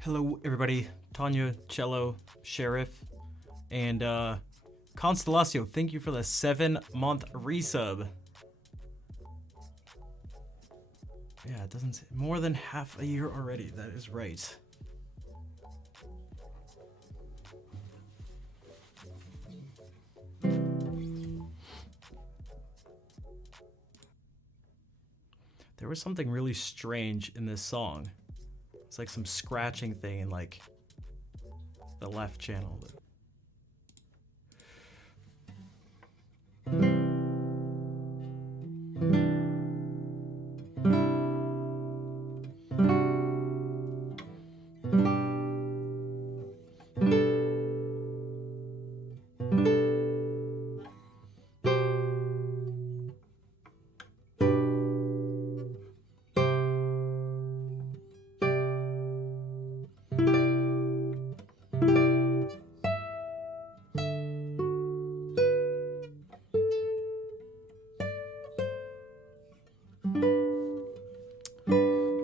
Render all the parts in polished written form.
Hello, everybody. Tanya, Cello, Sheriff, and Constellacio, thank you for the 7-month resub. Yeah, it doesn't say more than half a year already. That is right. There was something really strange in this song. It's like some scratching thing in like the left channel.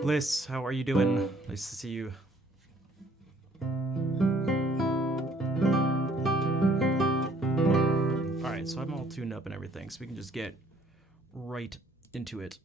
Liz, how are you doing? Nice to see you. Alright, so I'm all tuned up and everything, so we can just get right into it.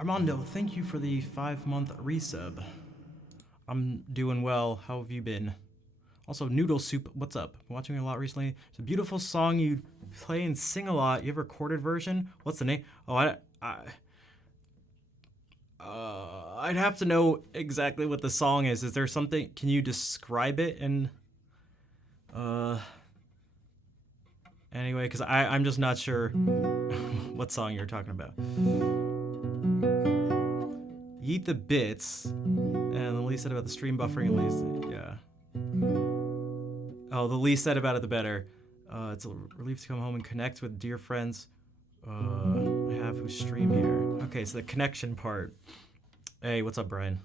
Armando, thank you for the 5-month resub. I'm doing well. How have you been? Also, Noodle Soup, what's up? Been watching a lot recently. It's a beautiful song you play and sing a lot. You have a recorded version? What's the name? Oh, I'd have to know exactly what the song is. Is there something? Can you describe it? And anyway, because I'm just not sure what song you're talking about. Eat the bits, and the least said about the stream buffering, at least, yeah. Oh, the least said about it, the better. It's a relief to come home and connect with dear friends I have who stream here. Okay, so the connection part. Hey, what's up, Brian?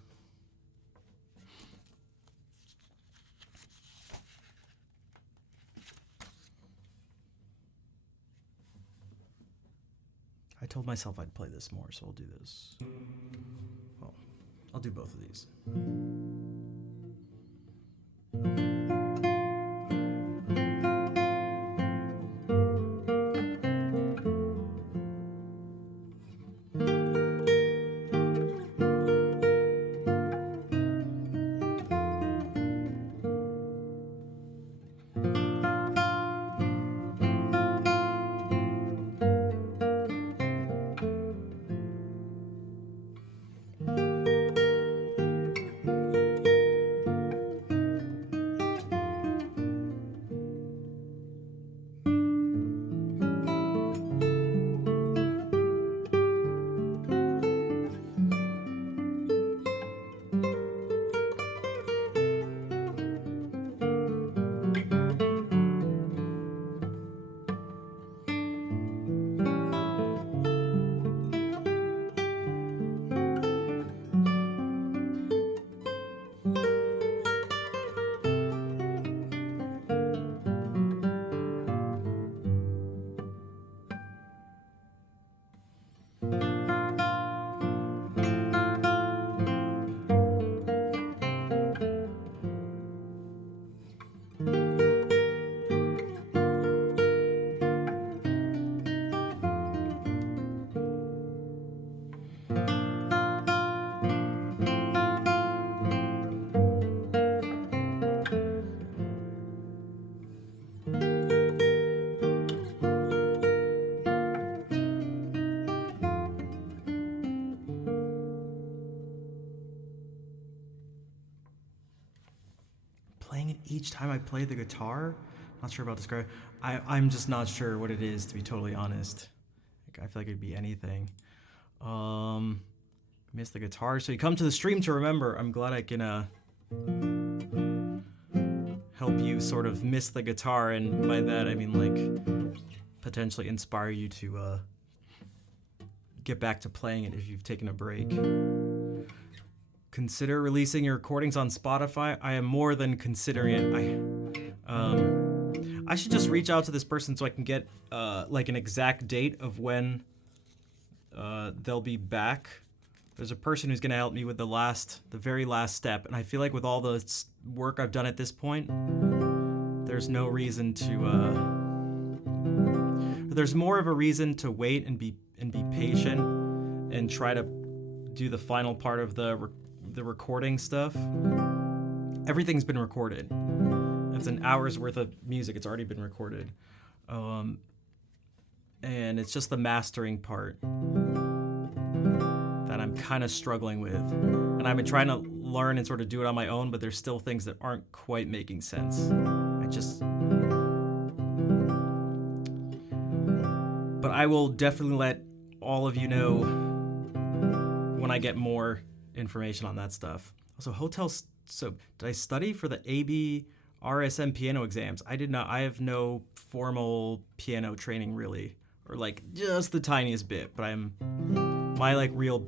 I told myself I'd play this more, so I'll do this. Well, I'll do both of these. Playing it each time I play the guitar? Not sure about describing. I'm just not sure what it is, to be totally honest. Like, I feel like it'd be anything. Miss the guitar. So you come to the stream to remember. I'm glad I can help you sort of miss the guitar, and by that I mean like potentially inspire you to get back to playing it if you've taken a break. Consider releasing your recordings on Spotify. I am more than considering it. I should just reach out to this person so I can get like an exact date of when they'll be back. There's a person who's gonna help me with the very last step, and I feel like with all the work I've done at this point, there's no reason to. There's more of a reason to wait and be patient and try to do the final part of the recording stuff. Everything's been recorded. It's an hour's worth of music. It's already been recorded. and it's just the mastering part that I'm kind of struggling with. And I've been trying to learn and sort of do it on my own, but there's still things that aren't quite making sense. But I will definitely let all of you know when I get more information on that stuff. Also, so did I study for the AB RSM piano exams? I did not. I have no formal piano training really, or like just the tiniest bit. But my like real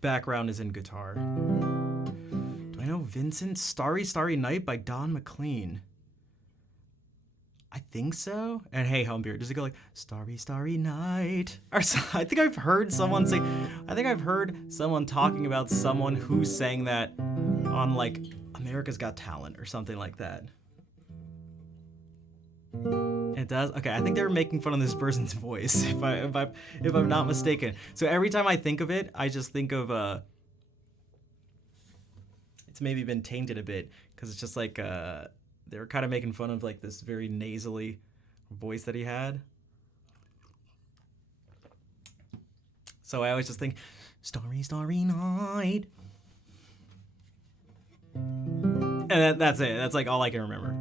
background is in guitar. Do I know Vincent? Starry Starry Night by Don McLean. I think so. And hey, Helmbeer, does it go like Starry Starry Night? Or I think I've heard someone say. I think I've heard someone talking about someone who sang that on like America's Got Talent or something like that. It does. Okay, I think they were making fun of this person's voice, if I'm not mistaken. So every time I think of it, I just think of it's maybe been tainted a bit because it's just like they were kind of making fun of like this very nasally voice that he had. So I always just think, Starry, Starry Night. And that's it. That's like all I can remember.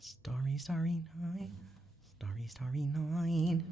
Starry, Starry Night. Starry, Starry Night.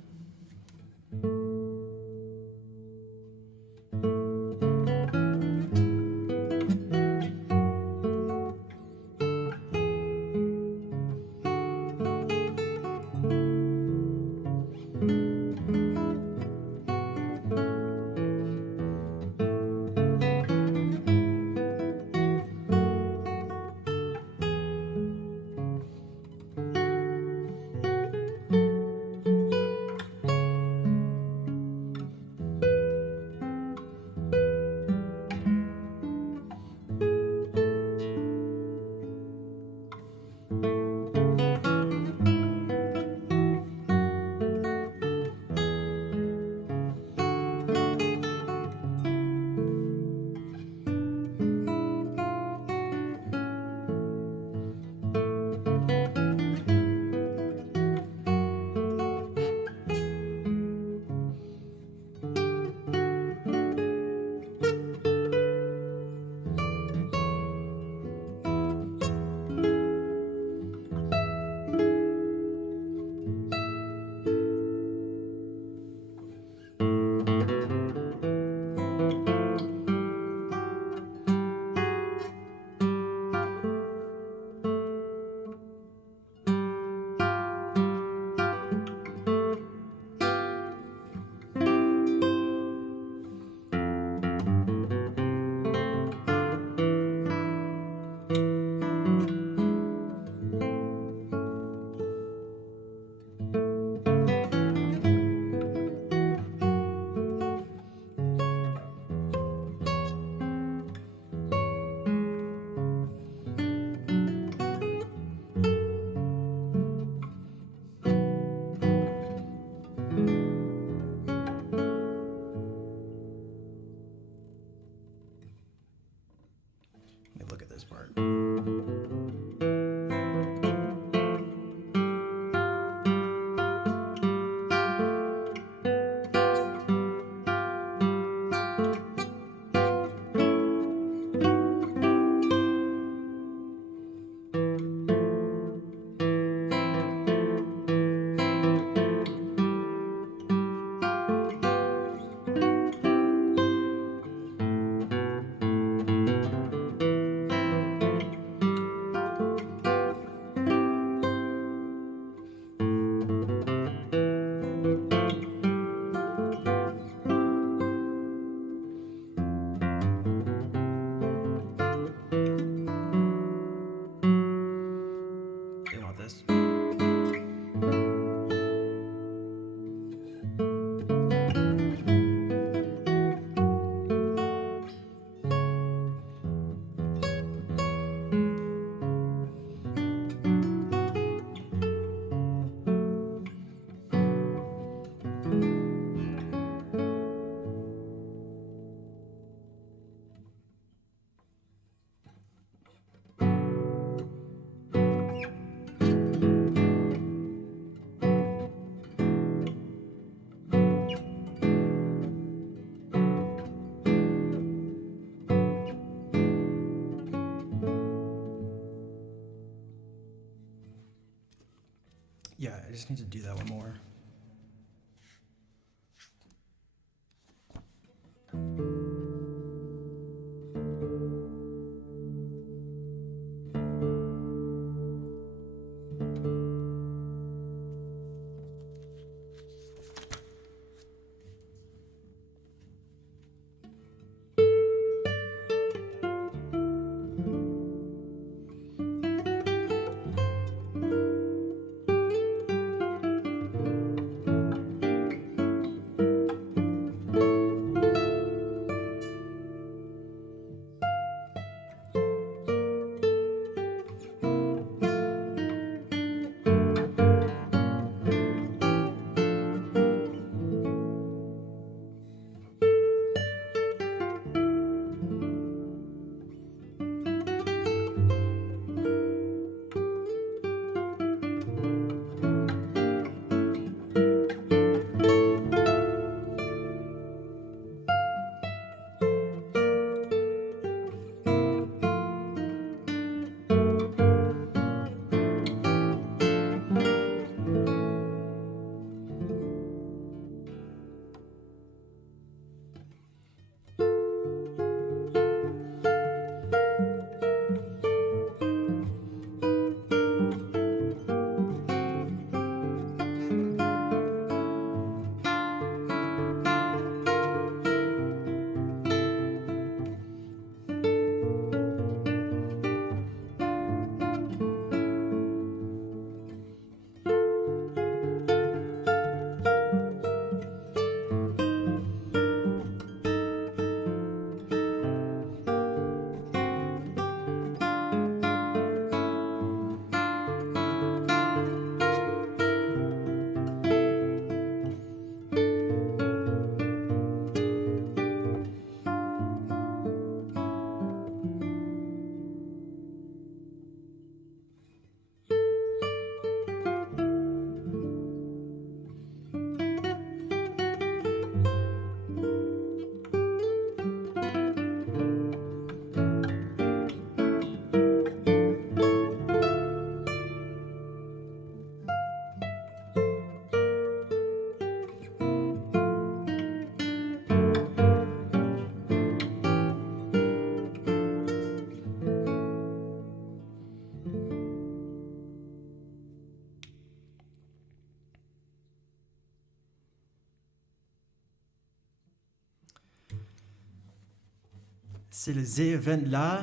Let me look at this part. I just need to do that one more. Ces événements-là,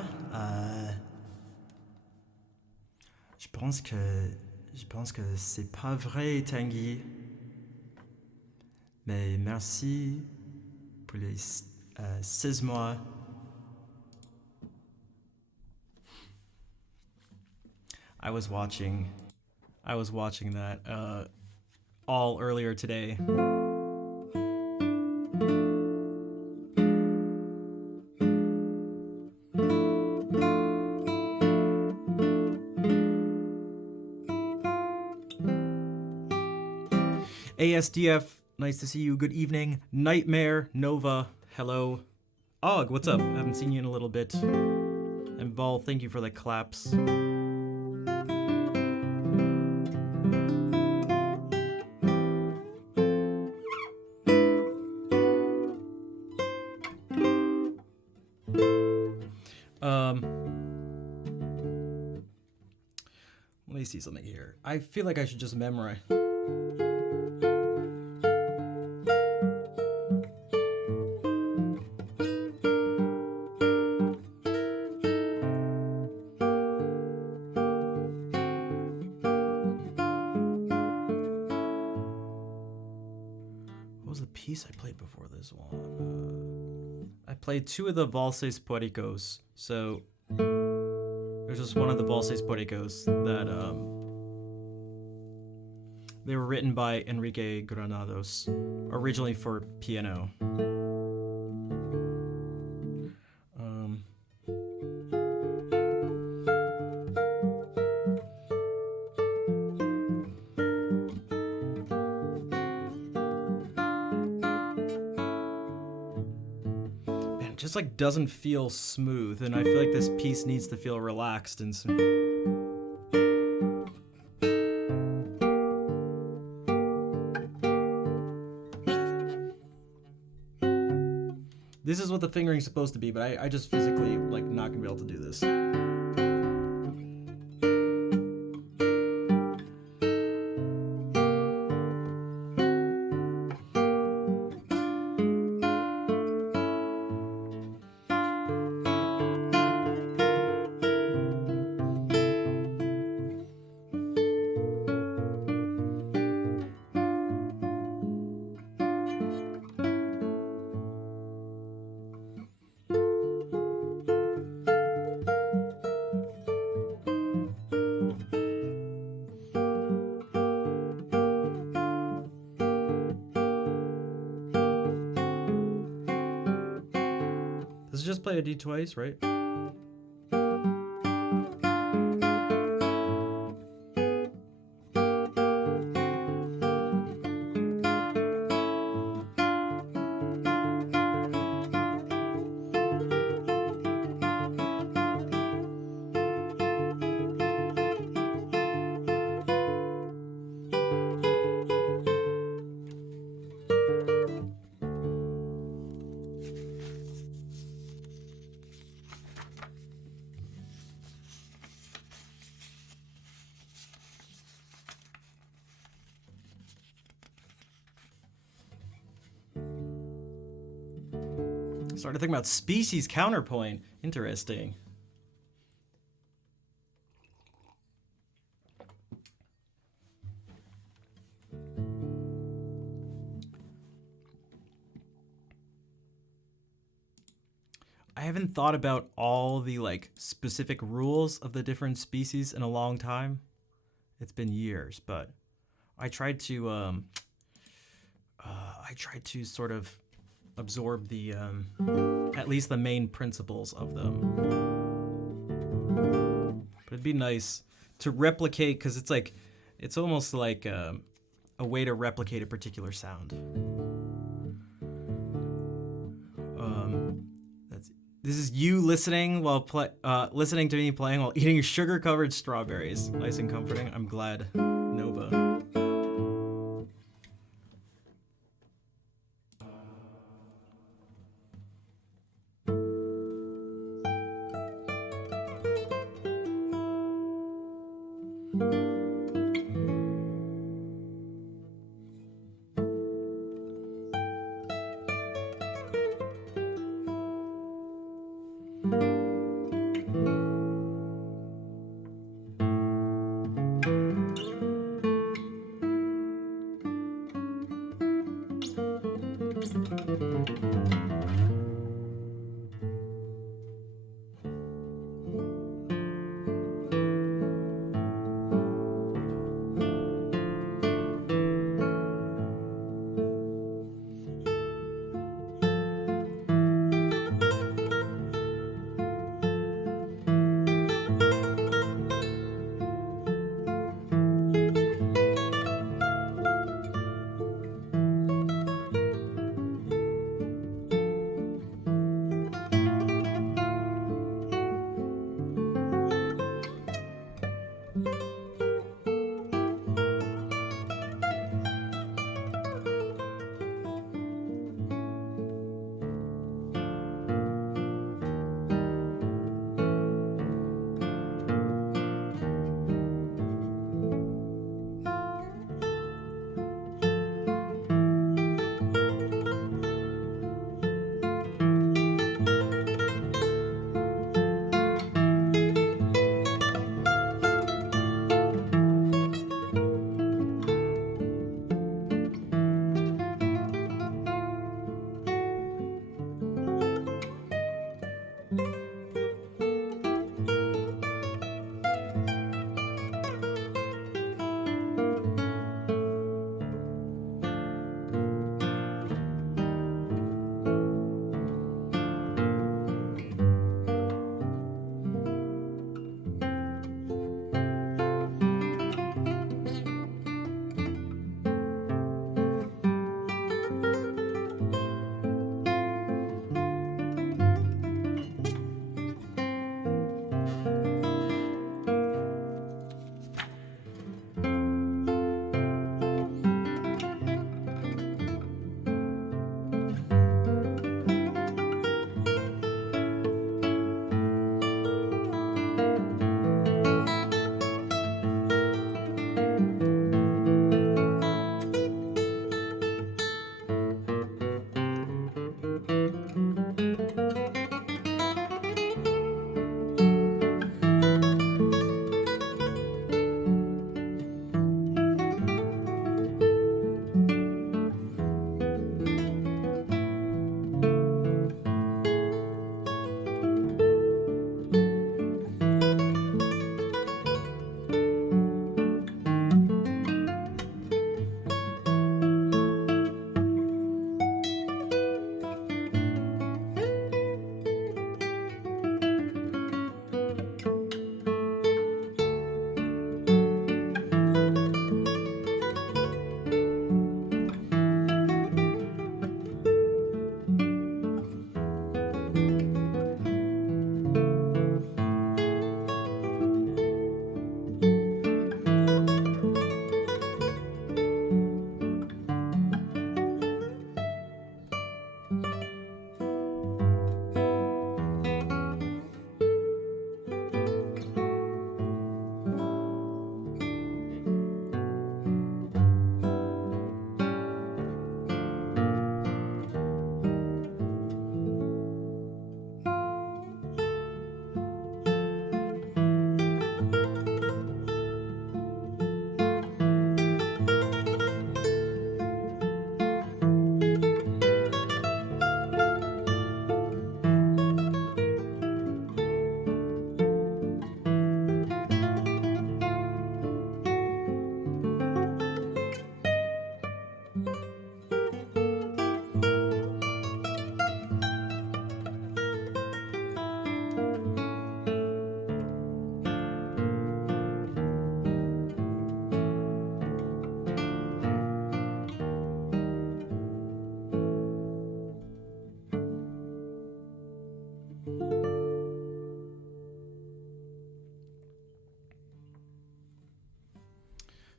je pense que c'est pas vrai, Tanguy. Mais merci pour les 6 mois. I was watching that all earlier today. ASDF, nice to see you. Good evening. Nightmare, Nova, hello. Og, what's up? Haven't seen you in a little bit. And Vol, thank you for the claps. Let me see something here. I feel like I should just memorize. I played before this one. I played 2 of the Valses Poéticos. So there's just one of the Valses Poéticos that they were written by Enrique Granados, originally for piano. Just like doesn't feel smooth, and I feel like this piece needs to feel relaxed and this is what the fingering's supposed to be, but I just physically like not gonna be able to do this. Does it just play a D twice, right? Started thinking about species counterpoint. Interesting. I haven't thought about all the like specific rules of the different species in a long time. It's been years, but I tried to sort of absorb the at least the main principles of them. But it'd be nice to replicate, because it's almost like a way to replicate a particular sound. This is you listening while listening to me playing while eating sugar-covered strawberries. Nice and comforting. I'm glad, Nova.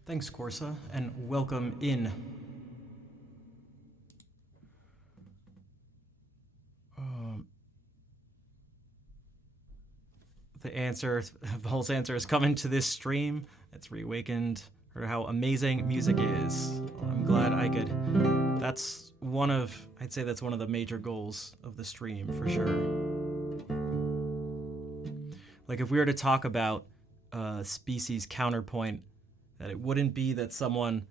Thanks, Corsa, and welcome in. The answer, Vol's answer is coming to this stream. It's reawakened her how amazing music is. I'm glad I could. That's one of, I'd say that's one of the major goals of the stream for sure. Like if we were to talk about species counterpoint, that it wouldn't be that someone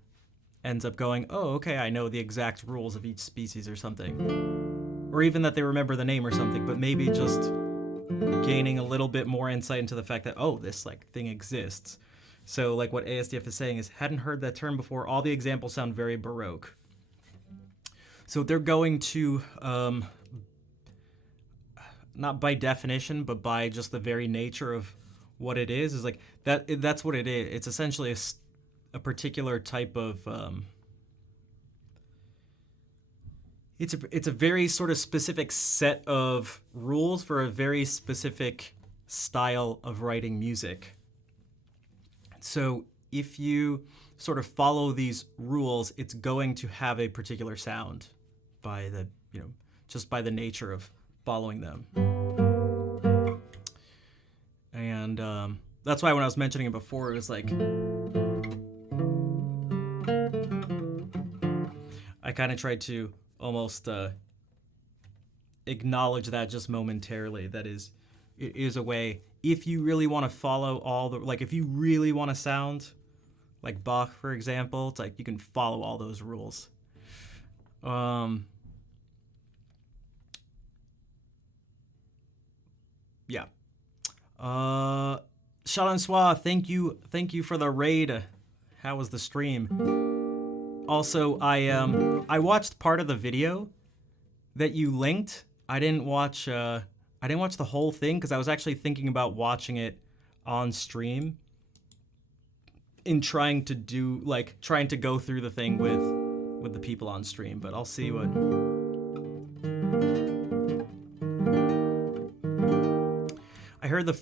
ends up going, oh, okay, I know the exact rules of each species or something. Or even that they remember the name or something, but maybe just gaining a little bit more insight into the fact that, oh, this like thing exists. So like what ASDF is saying is, hadn't heard that term before. All the examples sound very Baroque. So they're going to, not by definition, but by just the very nature of what it is like that. That's what it is. It's essentially a particular type of. It's a very sort of specific set of rules for a very specific style of writing music. So if you sort of follow these rules, it's going to have a particular sound by the, just by the nature of following them. And that's why when I was mentioning it before, it was like, I kind of tried to almost acknowledge that just momentarily. That is, it is a way, if you really want to follow all the, like if you really want to sound like Bach, for example, it's like you can follow all those rules. Yeah. Chalansois, thank you for the raid. How was the stream? Also, I watched part of the video that you linked. I didn't watch the whole thing because I was actually thinking about watching it on stream in trying to go through the thing with the people on stream, but I'll see what. I heard the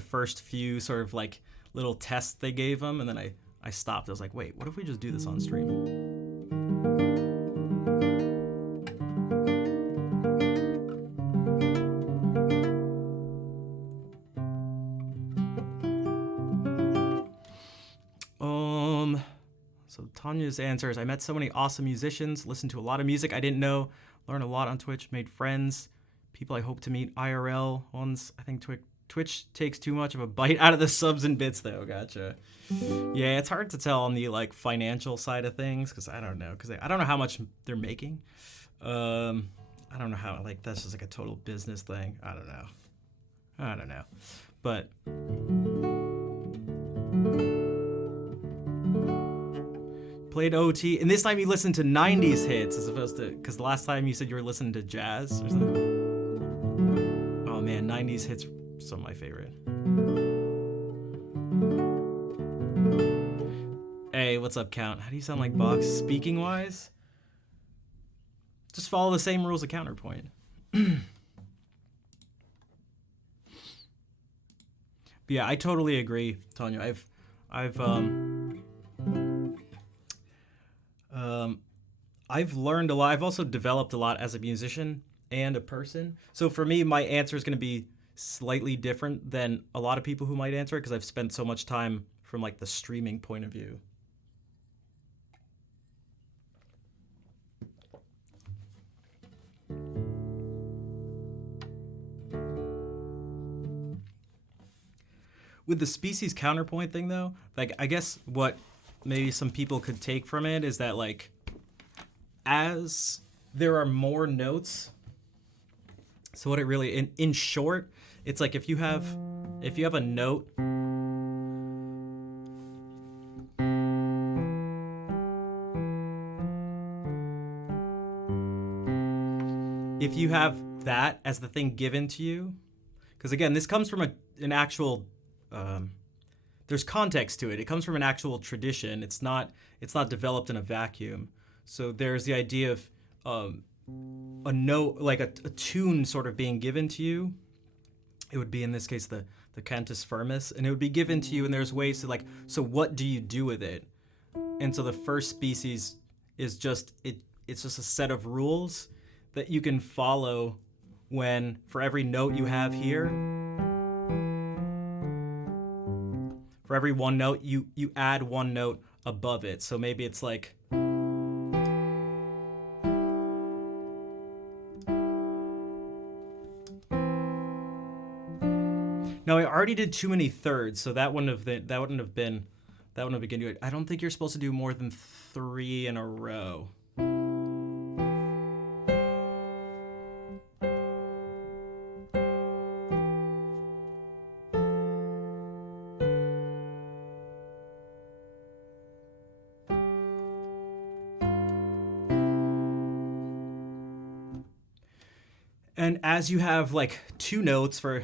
first few sort of like little tests they gave them, and then I stopped. I was like, wait, what if we just do this on stream? So Tanya's answer is, I met so many awesome musicians, listened to a lot of music I didn't know, learned a lot on Twitch, made friends, people I hope to meet IRL ones. I think Twitch takes too much of a bite out of the subs and bits though. Gotcha. Yeah, it's hard to tell on the like financial side of things because I don't know how much they're making. I don't know how, like, that's just like a total business thing. I don't know. But played OT, and this time you listened to 90s hits as opposed to, because last time you said you were listening to jazz or something. Oh man, 90s hits, some of my favorite. Hey, what's up, Count? How do you sound like Box speaking wise? Just follow the same rules of counterpoint. But yeah, I totally agree, Tanya. I've learned a lot. I've also developed a lot as a musician and a person. So for me, my answer is going to be slightly different than a lot of people who might answer it because I've spent so much time from like the streaming point of view. With the species counterpoint thing though, like I guess what maybe some people could take from it is that like as there are more notes, so what it really in short, it's like if you have a note, if you have that as the thing given to you, because again, this comes from an actual there's context to it. It comes from an actual tradition. It's not developed in a vacuum. So there's the idea of a note, like a tune sort of being given to you, it would be in this case the cantus firmus, and it would be given to you, and there's ways to like, so what do you do with it? And so the first species is just it's just a set of rules that you can follow when for every note you have here, for every one note you add one note above it. So maybe it's like no, I already did too many thirds, so that wouldn't have been good. I don't think you're supposed to do more than 3 in a row. And as you have like 2 notes for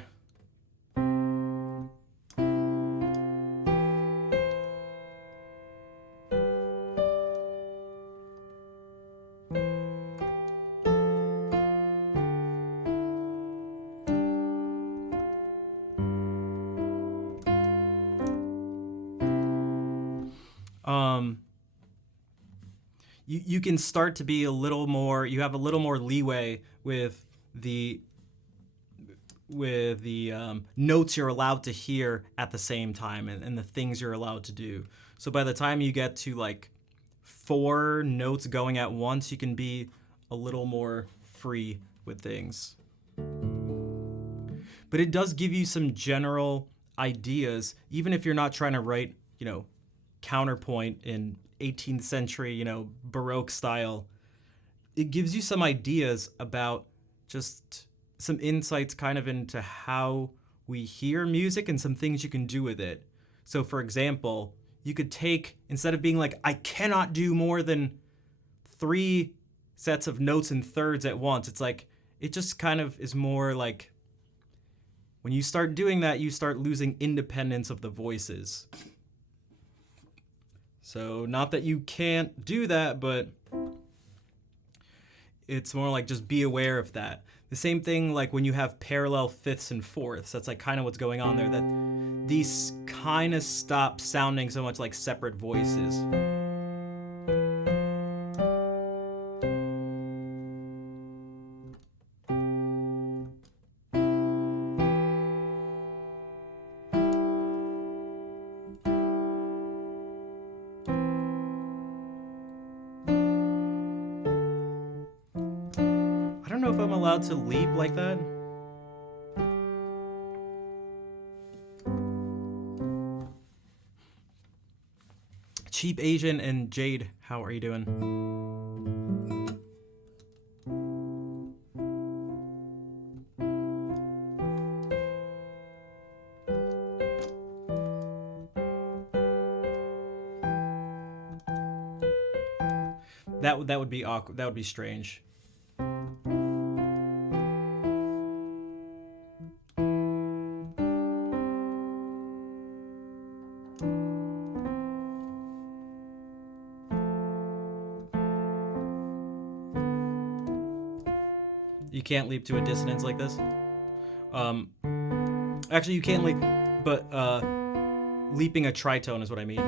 you can start to be a little more, you have a little more leeway with the notes you're allowed to hear at the same time, and the things you're allowed to do. So by the time you get to like 4 notes going at once, you can be a little more free with things. But it does give you some general ideas, even if you're not trying to write, counterpoint in 18th century, Baroque style. It gives you some ideas about just some insights kind of into how we hear music and some things you can do with it. So for example, you could take, instead of being like, I cannot do more than 3 sets of notes and thirds at once, it's like, it just kind of is more like, when you start doing that, you start losing independence of the voices. So not that you can't do that, but it's more like just be aware of that. The same thing like when you have parallel fifths and fourths, that's like kind of what's going on there, that these kind of stop sounding so much like separate voices. I don't know if I'm allowed to leap like that. Cheap Asian and Jade, how are you doing? That would be awkward. That would be strange. You can't leap to a dissonance like this. Actually, you can leap, but leaping a tritone is what I mean.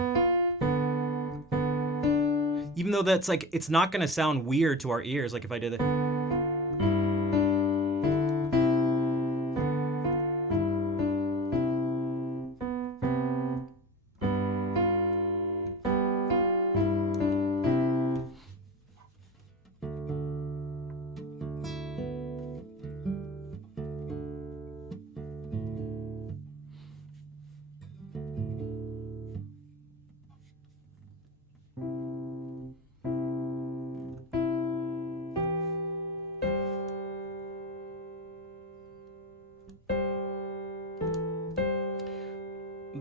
Even though that's like, it's not gonna sound weird to our ears, like if I did it.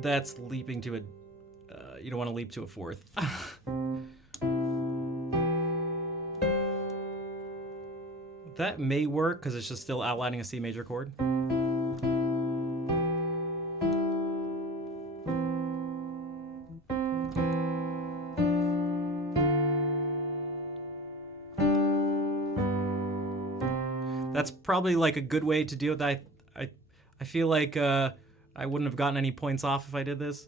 That's leaping to a... you don't want to leap to a fourth. That may work, because it's just still outlining a C major chord. That's probably like a good way to deal with that. I feel like I wouldn't have gotten any points off if I did this.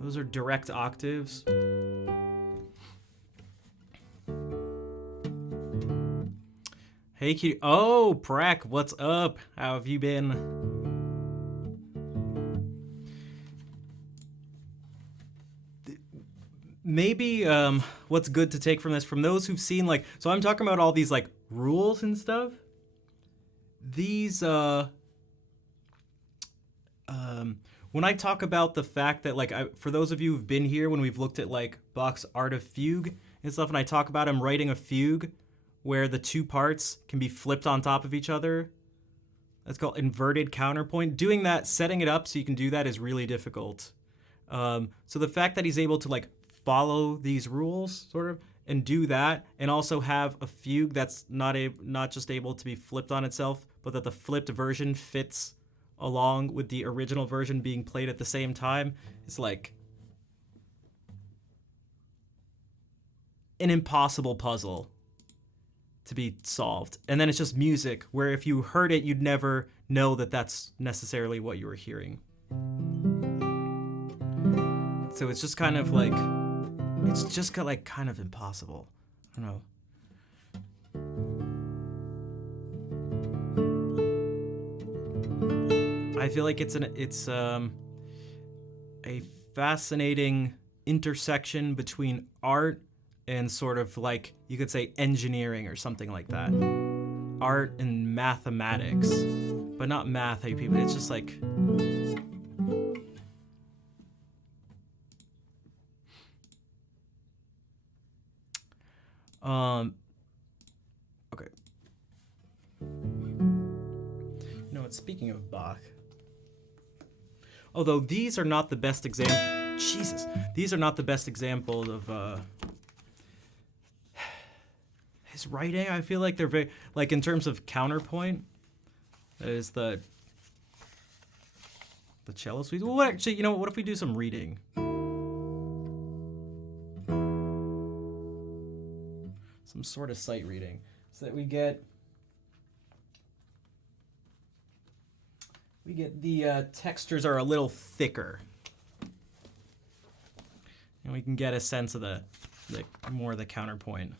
Those are direct octaves. Hey, Q. Oh, Prek, what's up? How have you been? Maybe what's good to take from this, from those who've seen, like, so I'm talking about all these, like, rules and stuff. These, when I talk about the fact that, like, for those of you who've been here when we've looked at, like, Bach's Art of Fugue and stuff, and I talk about him writing a fugue where the two parts can be flipped on top of each other, that's called inverted counterpoint. Doing that, setting it up so you can do that is really difficult. So the fact that he's able to, like, follow these rules, sort of, and do that, and also have a fugue that's not just able to be flipped on itself, but that the flipped version fits along with the original version being played at the same time, it's like an impossible puzzle to be solved. And then it's just music, where if you heard it, you'd never know that that's necessarily what you were hearing. So it's just kind of like, it's just like kind of impossible. I don't know. I feel like it's a fascinating intersection between art and sort of, like, you could say engineering or something like that. Art and mathematics, but not math, how you people. It's just like, okay. You know what? Speaking of Bach. Although these are not the best example. Jesus, these are not the best examples of his writing. I feel like they're very, like, in terms of counterpoint. There's the cello suite. Well, actually, you know what if we do some reading? Some sort of sight reading, so that we get the textures are a little thicker, and we can get a sense of the more of the counterpoint.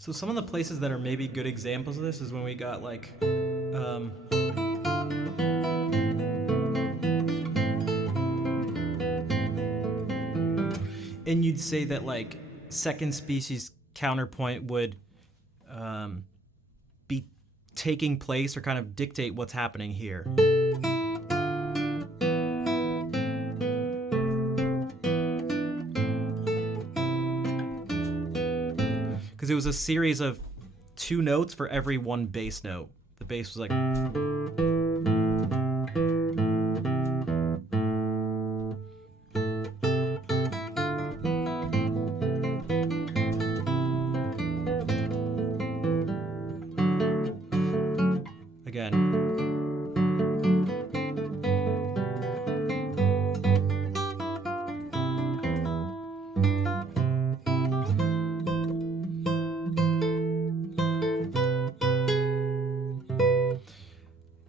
So some of the places that are maybe good examples of this is when we got like, and you'd say that like second species counterpoint would be taking place or kind of dictate what's happening here. Because it was a series of 2 notes for every 1 bass note. The bass was like... Again.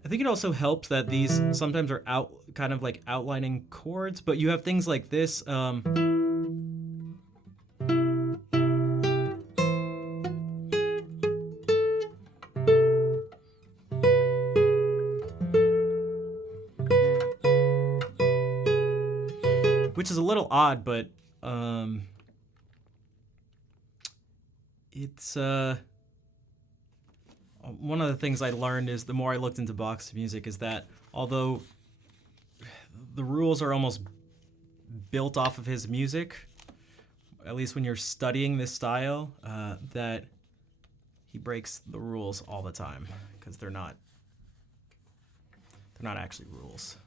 I think it also helps that these sometimes are kind of like outlining chords, but you have things like this. Which is a little odd, but it's one of the things I learned is the more I looked into Bach's music is that although the rules are almost built off of his music, at least when you're studying this style, that he breaks the rules all the time because they're not actually rules.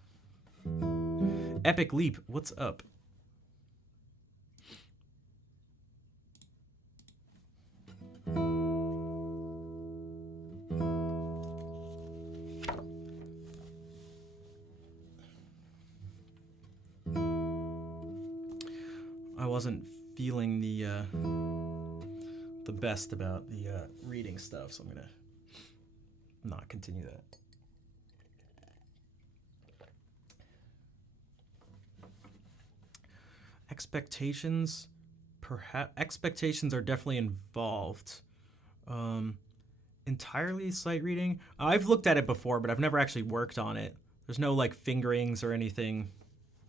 Epic Leap, what's up? I wasn't feeling the best about the reading stuff, so I'm gonna not continue that. Expectations, perhaps expectations are definitely involved. Entirely sight reading, I've looked at it before, but I've never actually worked on it. There's no like fingerings or anything.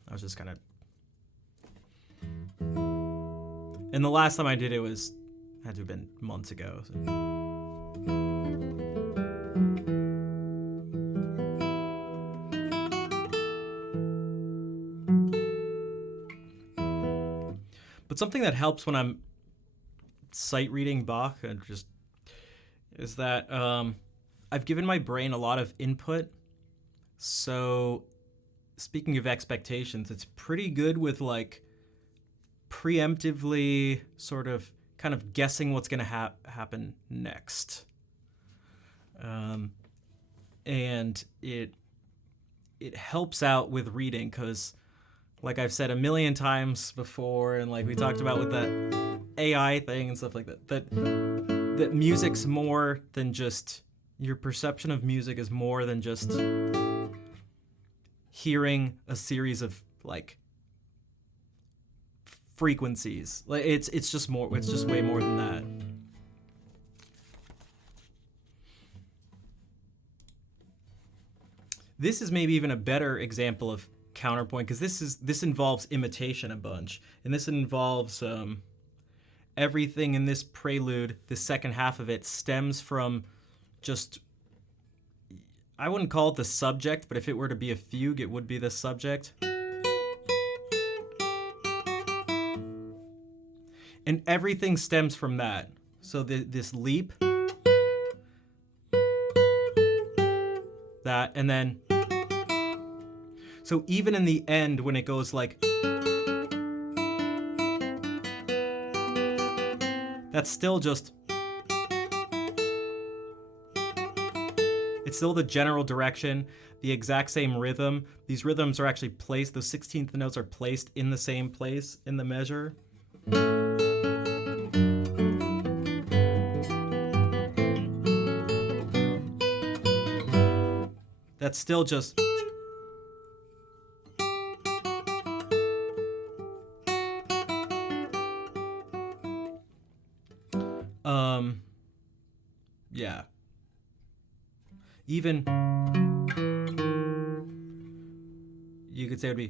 I was just kind of, and the last time I did it had to have been months ago. So. But something that helps when I'm sight reading Bach is that I've given my brain a lot of input. So speaking of expectations, it's pretty good with like preemptively sort of kind of guessing what's going to happen next. And it helps out with reading because, like I've said a million times before, and like we talked about with that AI thing and stuff like that, that music's more than just, your perception of music is more than just hearing a series of like frequencies. Like it's just way more than that. This is maybe even a better example of counterpoint because this involves imitation a bunch, and this involves everything in this prelude. The second half of it stems from just, I wouldn't call it the subject, but if it were to be a fugue, it would be the subject. And everything stems from that. So this leap, that, and then, so even in the end when it goes like, that's still just, it's still the general direction, the exact same rhythm. These rhythms are actually placed, those 16th notes are placed in the same place in the measure. That's still just, Yeah. Even you could say it would be.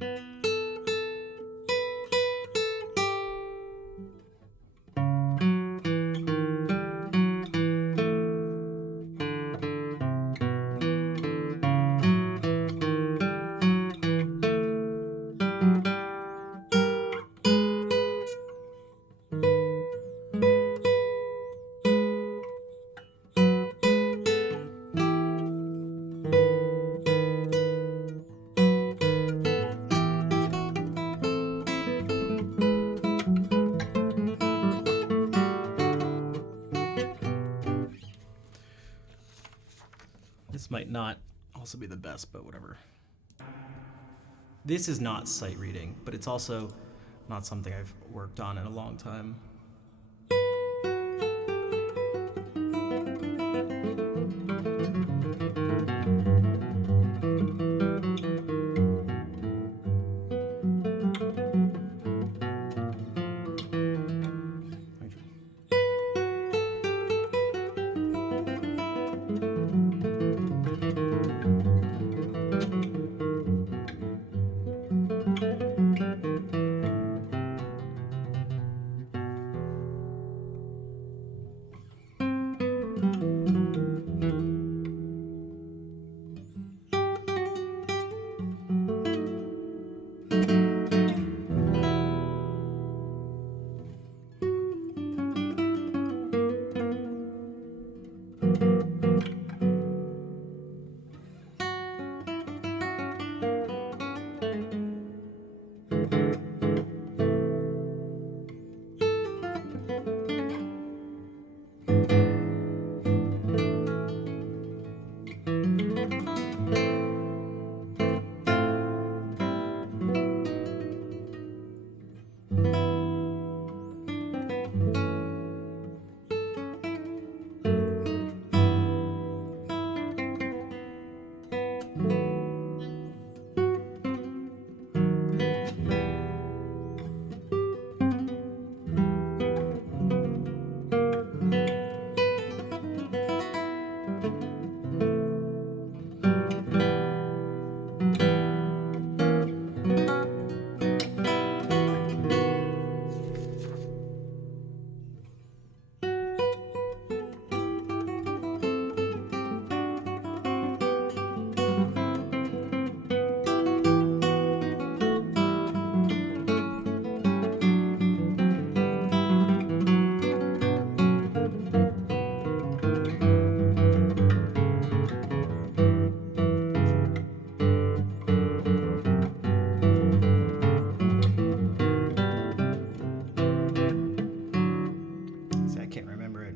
This might not also be the best, but whatever. This is not sight reading, but it's also not something I've worked on in a long time. See, I can't remember it.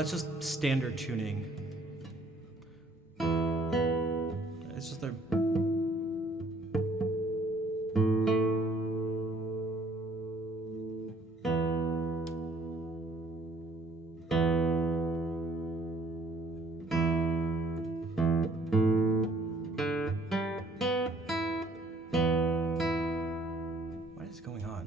It's just standard tuning. It's just their. What is going on?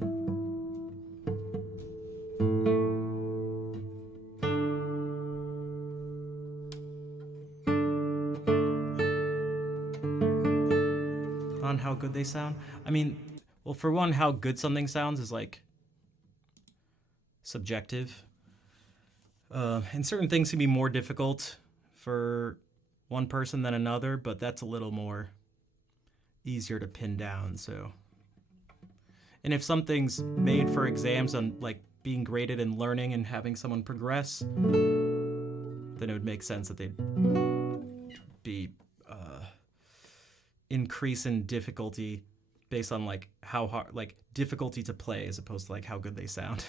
on how good they sound? I mean, well, for one, how good something sounds is like subjective. And certain things can be more difficult for one person than another, but that's a little more easier to pin down. So, and if something's made for exams on like being graded and learning and having someone progress, then it would make sense that they'd be increase in difficulty based on like how hard, like difficulty to play as opposed to like how good they sound.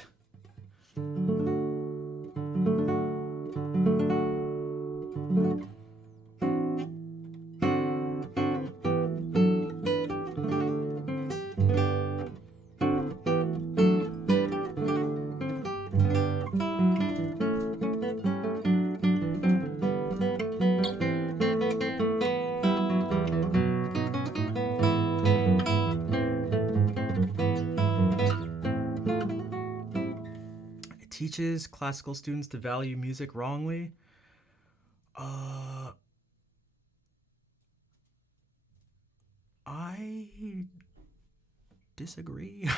Teaches classical students to value music wrongly. I disagree.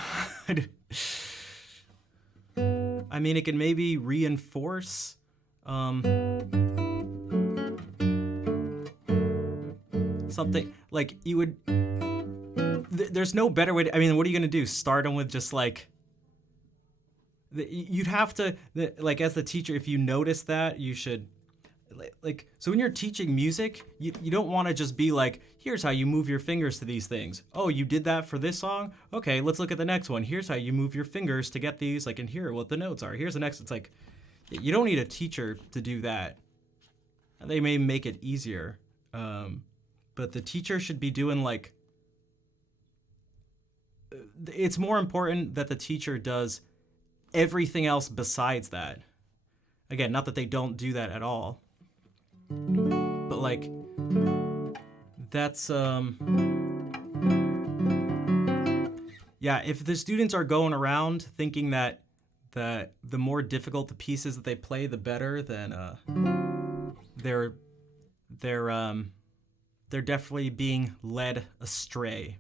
I mean, it can maybe reinforce something like you would. There's no better way to. I mean, what are you gonna do? Start them with just like. You'd have to, like, as the teacher, if you notice that, you should, like, so when you're teaching music, you don't want to just be like, here's how you move your fingers to these things. Oh, you did that for this song? Okay, let's look at the next one. Here's how you move your fingers to get these, like, and here what the notes are. Here's the next. It's like, you don't need a teacher to do that. They may make it easier, but the teacher should be doing, like, it's more important that the teacher does everything else besides that. Again, not that they don't do that at all, but like that's yeah, if the students are going around thinking that the more difficult the pieces that they play the better, then they're definitely being led astray.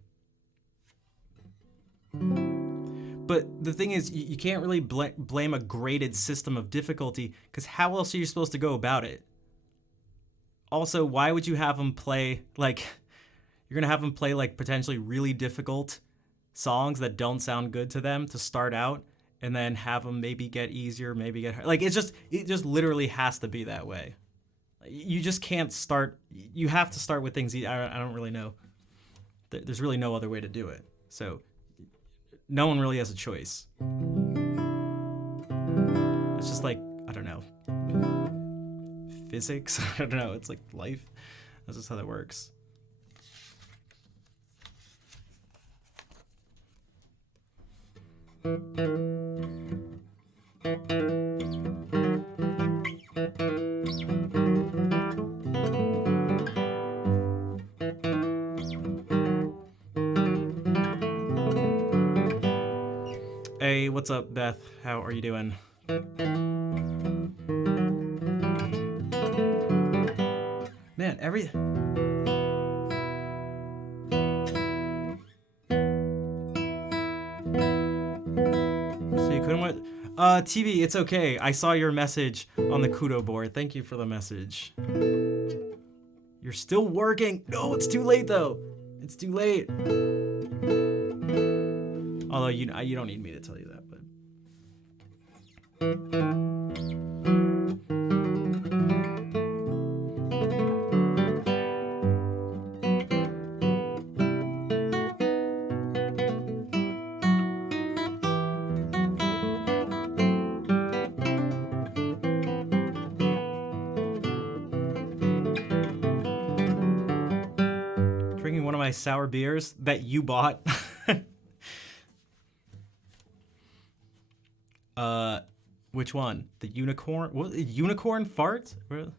But the thing is, you can't really blame a graded system of difficulty, because how else are you supposed to go about it? Also, why would you have them play, like, you're going to have them play, like, potentially really difficult songs that don't sound good to them to start out, and then have them maybe get easier, maybe get hard. Like, it just literally has to be that way. You just can't start, you have to start with things, I don't really know. There's really no other way to do it. So no one really has a choice. It's just like, I don't know, physics? I don't know, it's like life. That's just how that works. Hey, what's up, Beth? How are you doing? Man, So you couldn't wait? TV, it's okay. I saw your message on the Kudo board. Thank you for the message. You're still working. No, it's too late, though. It's too late. Although you don't need me to tell you that, but drinking one of my sour beers that you bought. Which one? The unicorn? What? Unicorn fart? Really?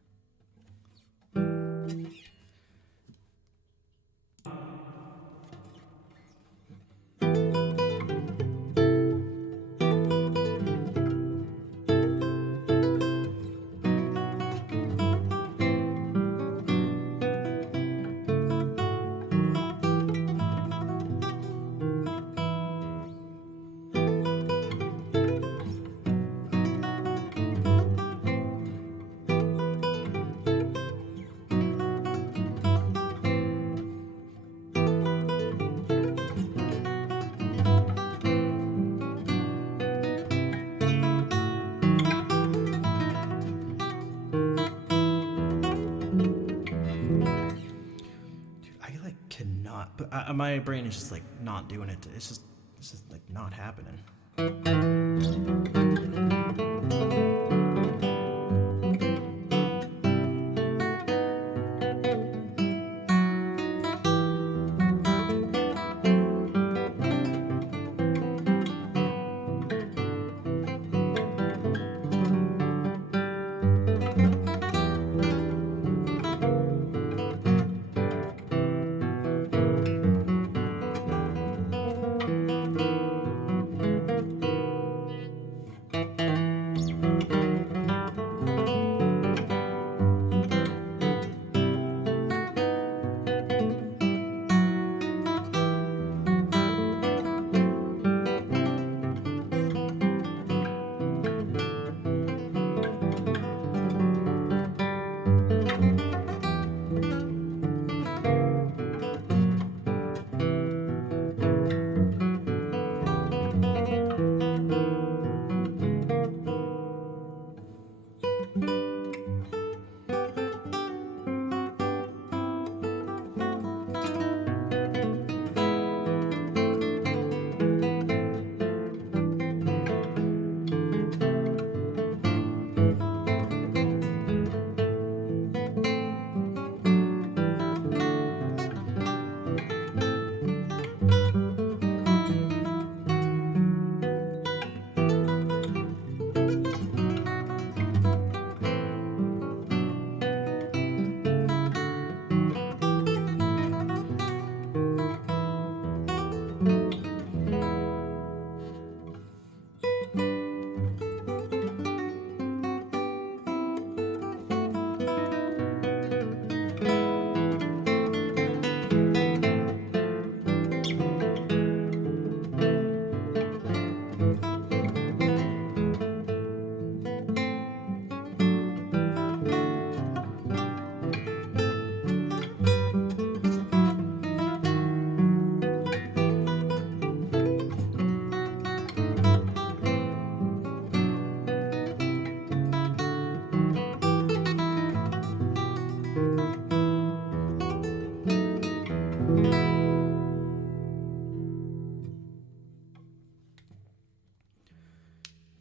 my brain is just like not doing it. It's just like not happening.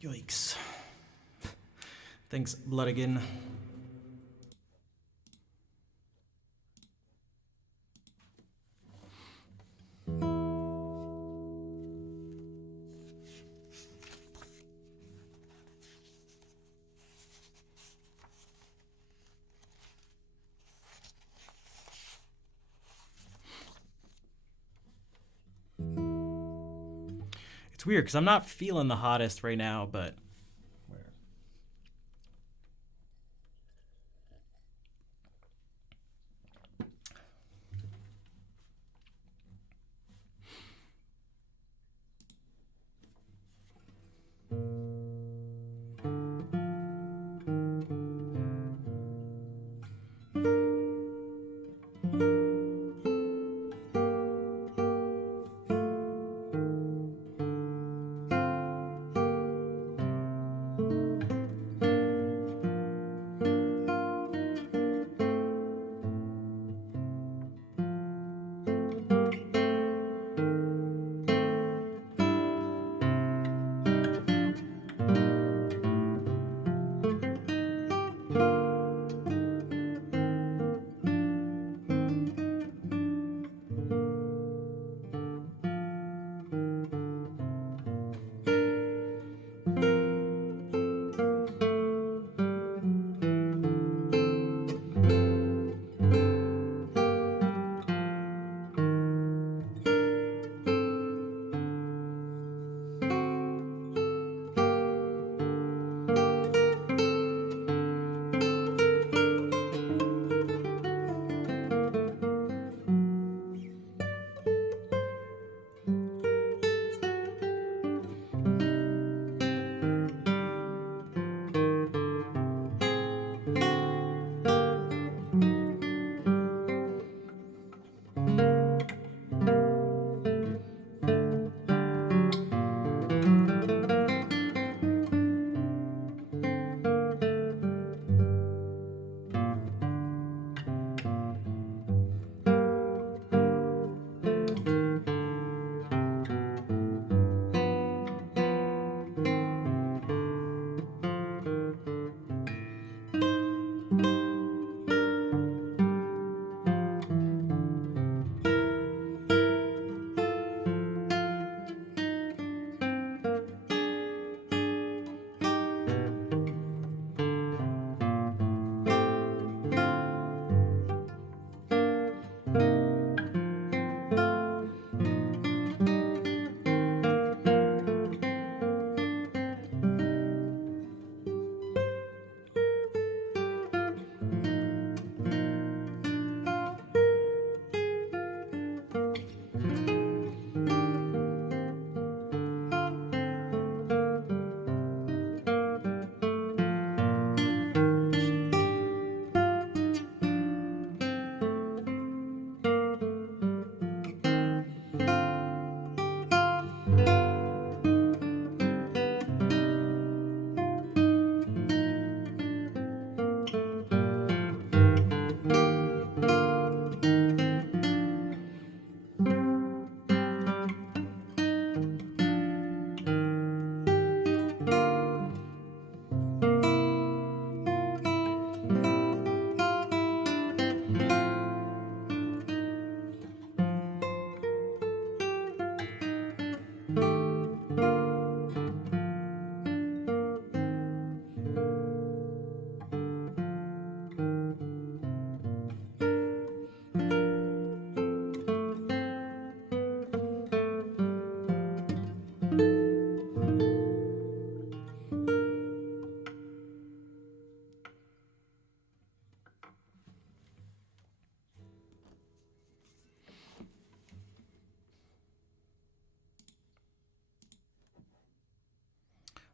Yikes. Thanks, Bloodigan. It's weird because I'm not feeling the hottest right now, but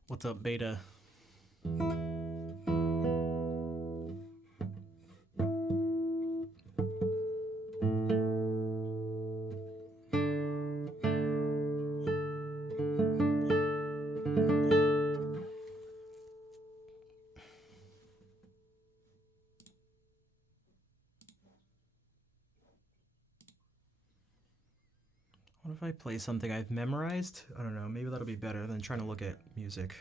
What's up, Beta? What if I play something I've memorized? I don't know, maybe that'll be better than trying to look at music.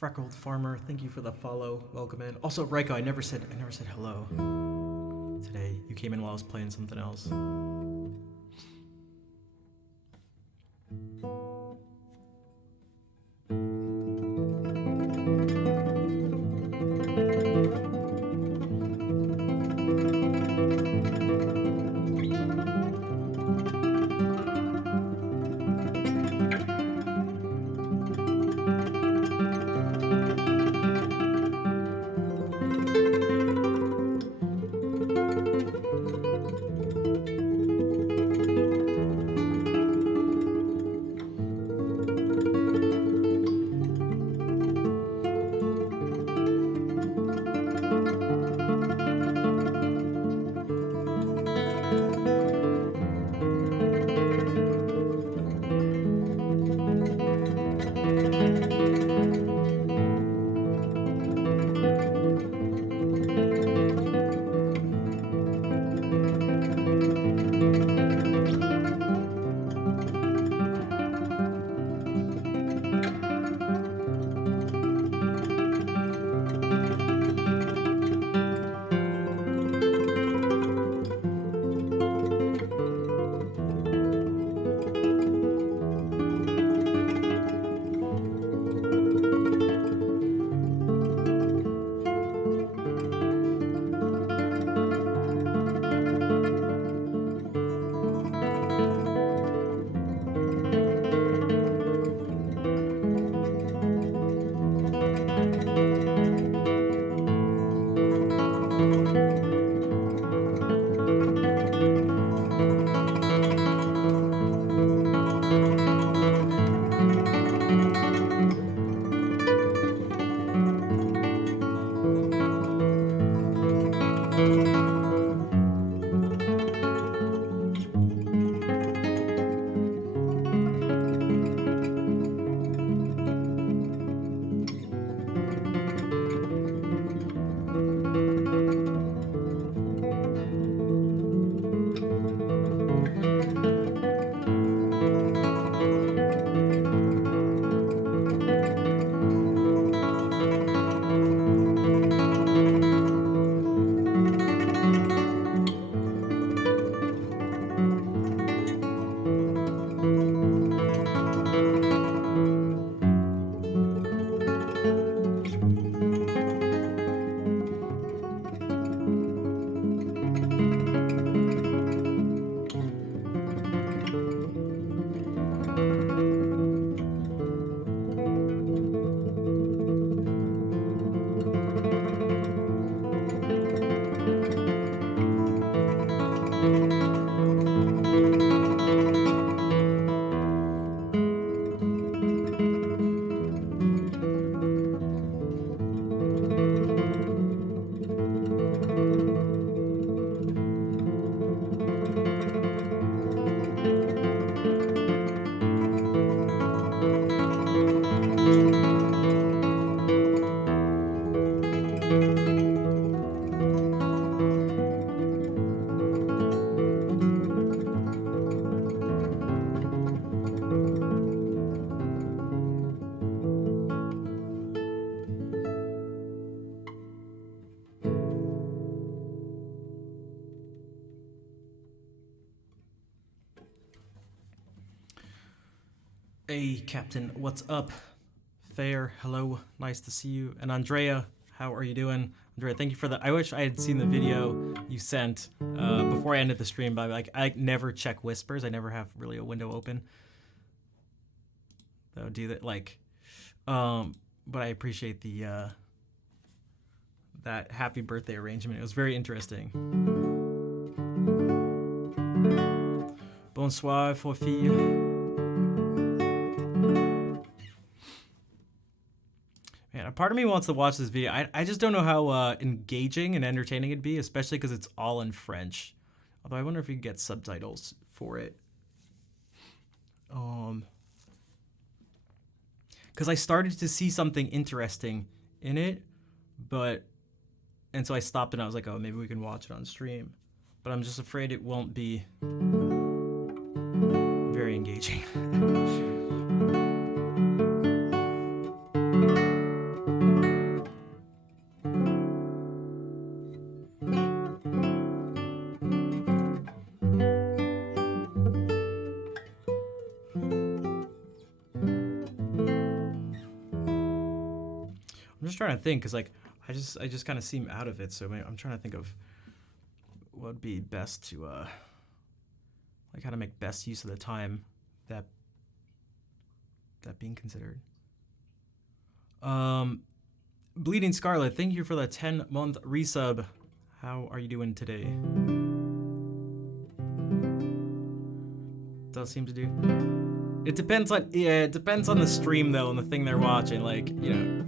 Freckled Farmer, thank you for the follow. Welcome in. Also, Reiko, I never said hello today. You came in while I was playing something else. Hey, Captain, what's up? Fair, hello, nice to see you. And Andrea, how are you doing? Andrea, thank you for the. I wish I had seen the video you sent before I ended the stream. But like, I never check whispers. I never have really a window open. That would do that. Like, but I appreciate the that happy birthday arrangement. It was very interesting. Bonsoir, Fofi. Man, a part of me wants to watch this video. I just don't know how engaging and entertaining it'd be, especially because it's all in French. Although I wonder if you could get subtitles for it. Because I started to see something interesting in it, and so I stopped and I was like, oh, maybe we can watch it on stream. But I'm just afraid it won't be very engaging. I'm just trying to think, because like I just kind of seem out of it, so I'm trying to think of what would be best to like how to make best use of the time that being considered. Bleeding Scarlet, thank you for the 10-month resub. How are you doing today? Does seem to do. It depends on it depends on the stream though and the thing they're watching. Like, you know,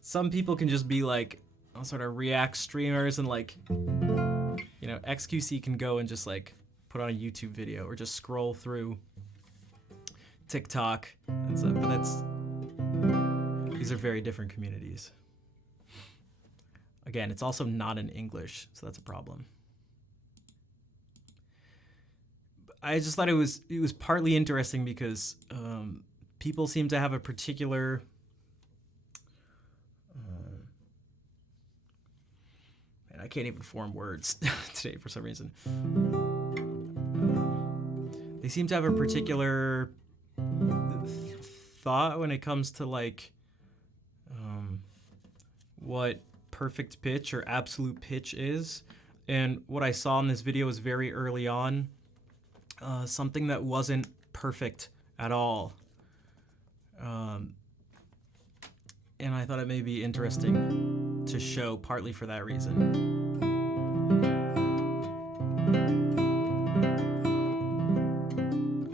some people can just be like sort of react streamers, and like, you know, XQC can go and just like put on a YouTube video or just scroll through TikTok and stuff. But these are very different communities. Again, it's also not in English, so that's a problem. I just thought it was partly interesting because people seem to have a particular and I can't even form words today for some reason. They seem to have a particular thought when it comes to like what perfect pitch or absolute pitch is. And what I saw in this video was very early on something that wasn't perfect at all. And I thought it may be interesting to show, partly for that reason.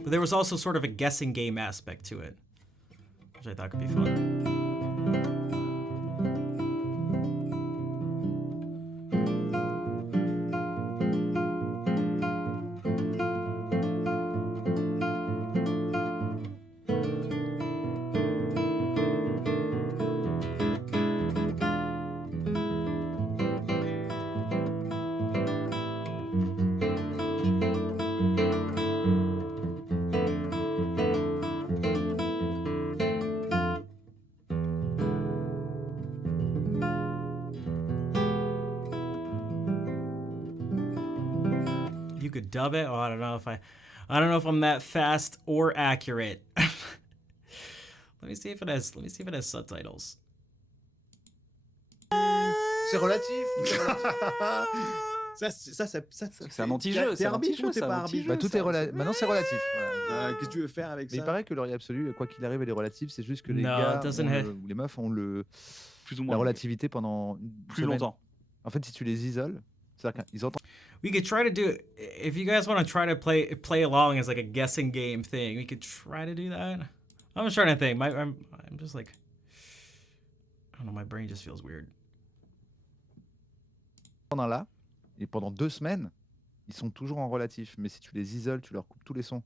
But there was also sort of a guessing game aspect to it, which I thought could be fun. You could dub it. Oh, I don't know if I'm that fast or accurate. Let me see if it has subtitles. C'est relatif. C'est un anti-jeu. T'es arbitre ou t'es pas arbitre? Bah, tout est relatif. Maintenant, c'est relatif. Qu'est-ce que tu veux faire avec ça? Mais il paraît que l'oreille absolue, quoi qu'il arrive, elle est relative. C'est juste que les No, gars it doesn't have- ou les meufs ont Plus ou la moins. relativité pendant Plus longtemps. En fait, si tu les isoles, c'est-à-dire qu'ils entendent. We could try to do it if you guys want to try to play along as like a guessing game thing. We could try to do that. I'm just trying to think. I'm just like, I don't know. My brain just feels weird. Pendant là, et pendant 2 semaines, ils sont toujours en relatif. Mais si tu les isoles, tu leur coupes tous les sons.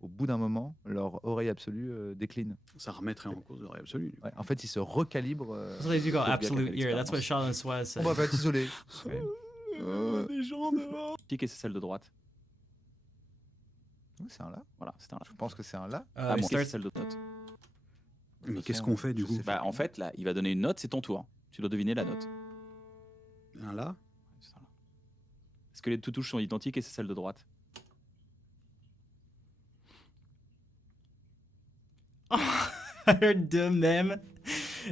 Au bout d'un moment, leur oreille absolue décline. Ça remettrait en cause l'oreille absolue. Ouais, en fait, ils se recalibrent. That's what they do call Faut bien absolute qu'avec ear. That's what l'expérience. Shaolin Swaz said. On va être isolé. Right. Des gens dehors. Et c'est celle de droite. Oui, c'est un là. Voilà, c'est un là. Je pense que c'est un là. Ah, It bon, c'est starts- celle de note. Mais qu'est-ce qu'on fait du je coup? sais Bah, en fait, là, il va donner une note, c'est ton tour. Tu dois deviner la note. Un là? C'est un là. Est-ce que les deux touches sont identiques et c'est celle de droite? I heard de même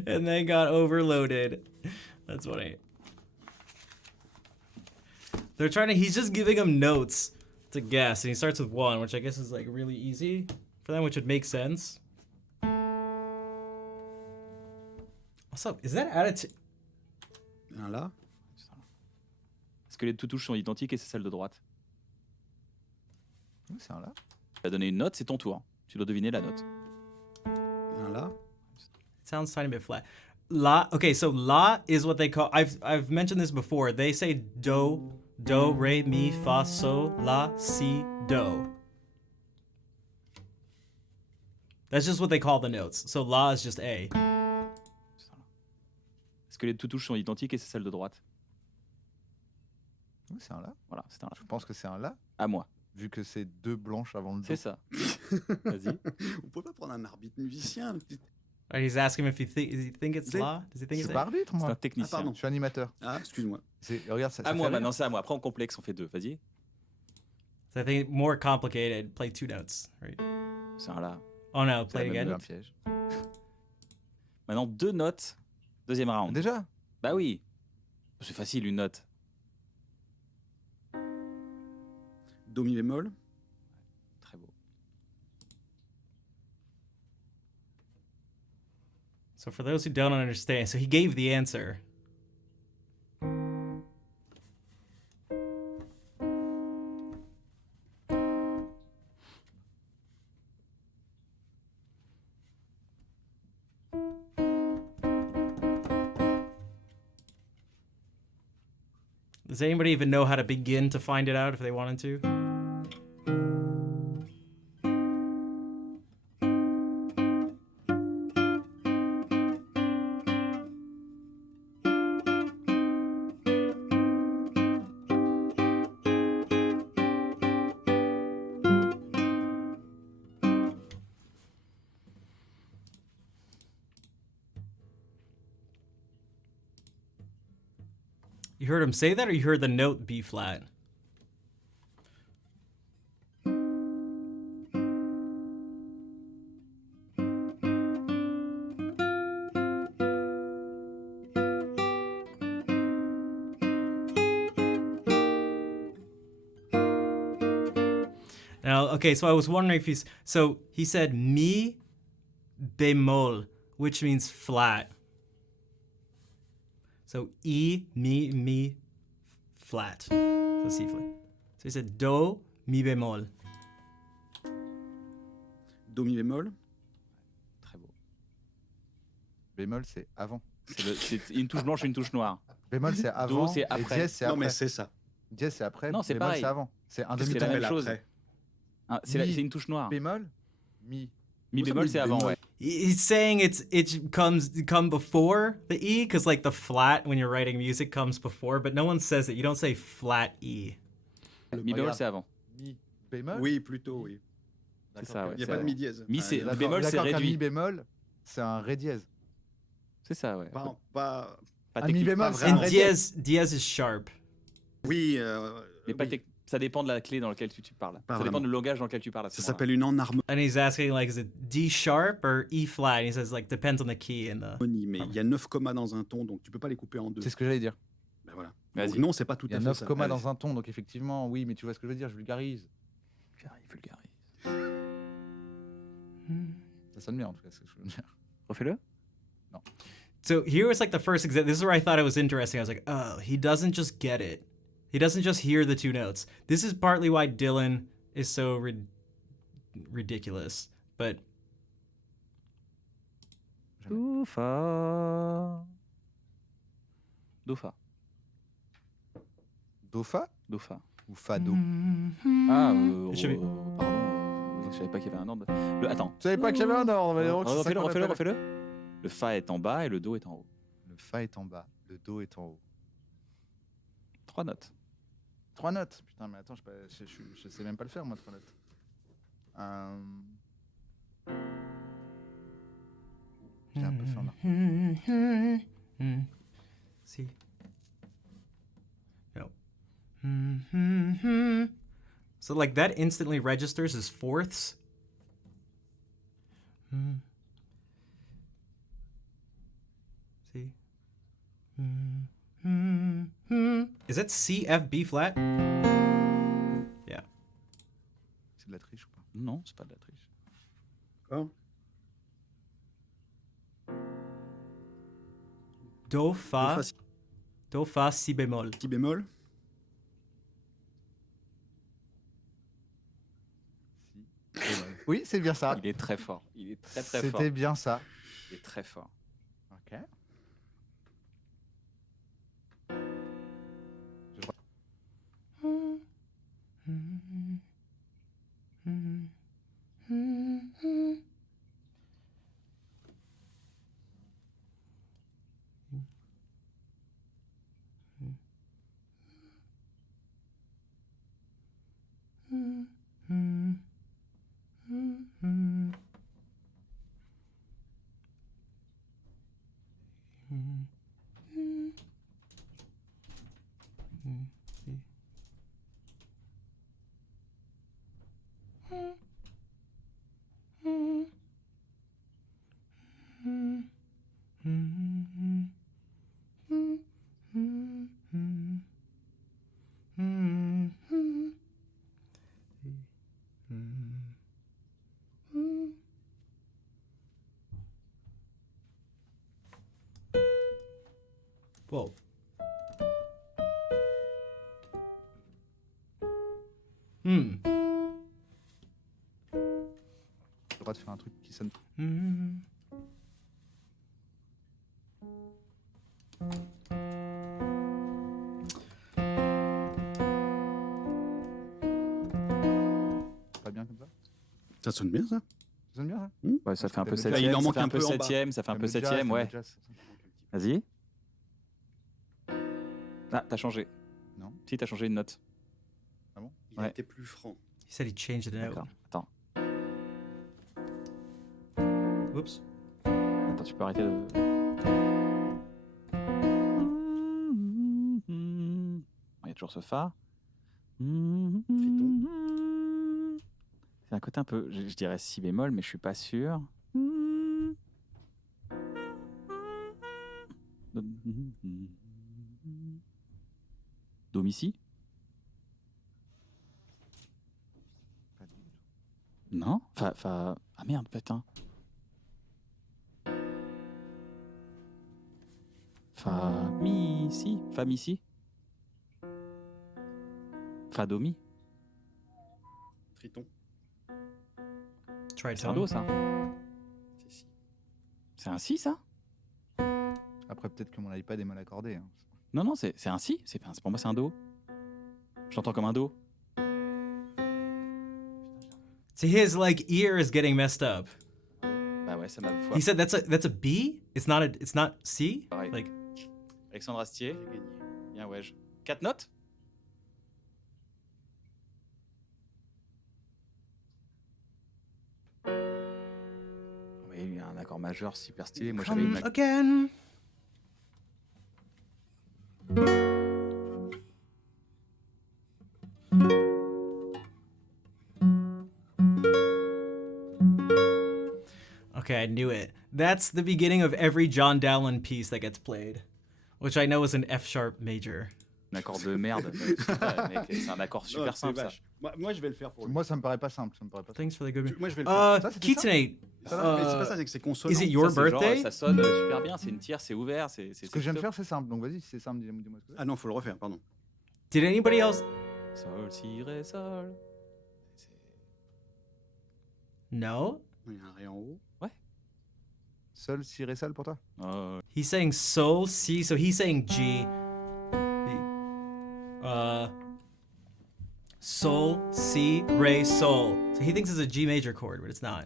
and then got overloaded. That's funny. They're trying to, he's just giving them notes to guess, and he starts with 1, which I guess is like really easy for them, which would make sense. What's up? Is that attitude? Un là. Est-ce que les deux touches sont identiques et c'est celle de droite? Oui, c'est un là. Tu as donné une note, c'est ton tour. Tu dois deviner la note. Un là. It sounds tiny bit flat. La. Okay, so la is what they call. I've mentioned this before. They say do, re, mi, fa, sol, la, si, do. That's just what they call the notes. So la is just A. Est-ce que les deux touches sont identiques et c'est celle de droite? Oui, c'est un là. Voilà, c'est un là. Je pense que c'est un là, À moi. vu que c'est 2 blanches avant le C'est dos. ça. Vas-y. Vous pouvez pas prendre un arbitre musicien. He's asking him if does he think it's They- la? Does he think Je it's suis A? pas arbitre, C'est un moi. technicien. pardon. Je suis animateur. Ah, excuse-moi. Regarde, ça À fait moi rire. maintenant, c'est à moi. Après, en complexe, on fait 2. Vas-y. So I think more complicated. Play 2 notes, right? C'est un là. Oh no, C'est play it la même again. un piège. Maintenant, 2 notes. Deuxième round. Déjà? Bah oui. C'est facile, une note. Do mi bémol. Très beau. So for those who don't understand, so he gave the answer. Does anybody even know how to begin to find it out if they wanted to? You heard him say that, or you heard the note B flat? Now, okay, so I was wondering if he's... So he said mi bemol, which means flat. So E, mi, flat. So C flat. So he said do, mi bemol. Do mi bémol. Très beau. Bémol, c'est avant. C'est une touche blanche et une touche noire. Bémol, c'est avant. c'est et après. dièse, c'est Non, après. mais c'est ça. Dièse, c'est après. Non, c'est bémol, pareil. c'est avant. C'est un Qu'est-ce demi que c'est la ton. même t'appelles chose. après? Hein, Mi. c'est une touche noire. Bémol, mi. Mi bémol, c'est avant, ouais. He's saying it come before the E, because like the flat when you're writing music comes before, but no one says it. You don't say flat E. Mi bémol, Regarde. c'est avant. Mi, bémol. Oui, plutôt, oui. C'est ça, ouais. Il n'y a c'est pas de avant. mi dièse. Mi, c'est- il y a- Mi bémol, c'est D'accord qu'un réduit. mi bémol, c'est un ré dièse. C'est ça, ouais. pas, Pas un mi technique. bémol, pas c'est vraiment. un And ré dièse is sharp. Oui, Mais pas oui. tec- Ça dépend de la clé dans laquelle tu parles. Pas Ça dépend vraiment. du langage dans lequel tu parles. à ce ça moment-là. s'appelle une enharmonie, And he's asking like, is it D sharp or E flat? And he says like depends on the key and the. mais il y a 9 commas dans un ton, donc tu peux pas les couper en deux. C'est ce que j'allais dire. Ben voilà. Vas-y. Donc non, c'est pas tout Il y à a fait 9 ça. commas Allez. dans un ton, donc effectivement, oui, mais tu vois ce que je veux dire, je vulgarise. Vulgarise. Ça sonne bien en tout cas, c'est ce que je veux dire. Refais-le. So here was like the first example. This is where I thought it was interesting. I was like, oh, he doesn't just get it. He doesn't just hear the 2 notes. This is partly why Dylan is so ridiculous. But Do, fa. Do, fa. Do, fa Do, fa. ou fa, do. Ah, Je vais- pardon. Je savais pas qu'il y avait un ordre. Attends. Tu savais pas qu'il y avait un ordre, mais donc, c'est ça Refais-le, qu'on refais-le, appelle. refais-le. Le fa est en bas et le do est en haut. Le fa est en bas, le do est en haut. 3 notes. 3 notes. Putain, mais attends, je sais même pas le faire, moi, 3 notes. J'ai un peu faim là. See. No. So like that instantly registers as fourths. Is that C, F, B flat? Yeah. C'est de la triche ou pas? Non, c'est pas de la triche. D'accord. Do, fa, Do, fa, do, fa, si bémol. si bémol. Si. Oui, c'est bien ça. Il est très fort. Il est très très fort. C'était bien ça. Il est très fort. Ok. Whoa. Hmm. J'ai le droit de faire un truc qui sonne. Pas bien comme ça? Ça sonne bien, ça. Ça sonne bien, ça? Ouais, ça fait un peu le jazz. septième. Il en Ça manque fait un un peu peu en bas. septième. Ça fait un peu T'aimes le jazz, septième, t'aimes le ouais. jazz. Vas-y. Ah, t'as changé. Non. Si, t'as changé une note. Il a Ouais. été plus franc. He said he changed it out. D'accord. Attends. Whoops. Attends, tu peux arrêter de. Il y a toujours ce fa. C'est un côté un peu, je dirais si bémol, mais je suis pas sûr. Do mi si? Pas du tout. Non? Ah merde, putain. Fa mi si? Fa mi si? Fa do mi? Triton. Try C'est un do, tone. ça? C'est si. C'est un si, ça? Après, peut-être que mon iPad est mal accordé. Hein. Non, non, c'est un si. Pour moi, c'est un do. Je l'entends comme un do. So his like ear is getting messed up. Bah ouais, ça m'a He said that's a B. It's not C. Pareil. Like Alexandre Astier. J'ai gagné. Bien, ouais. 4 notes? Oui, il y a un accord majeur super stylé. Moi, j'avais come une. again. Okay, I knew it. That's the beginning of every John Dowland piece that gets played, which I know is an F sharp major. Un accord de merde. Mec, c'est un accord Non, super c'est simple, ça. vache. Moi, je vais le faire pour lui. Moi, ça me paraît pas simple. Ça me paraît pas simple. Thanks for the good. Moi, je vais le faire. Ça, c'était ça Keatonate. Ça va, mais c'est pas ça, c'est que c'est consonant. Is it your Ça, c'est genre, birthday? ça sonne super bien, c'est une tierce, c'est ouvert. Ce que je viens de faire, c'est simple. Donc vas-y, si c'est simple, dis-moi ce que c'est. Ah non, faut le refaire, pardon. Did anybody else? Sol, si, ré, sol. No. Il y a un ré en haut. Sol, si, ré, sol pour toi? Oh, He's saying sol, C, so he's saying G. Sol, C, Re, Sol. So he thinks it's a G major chord, but it's not.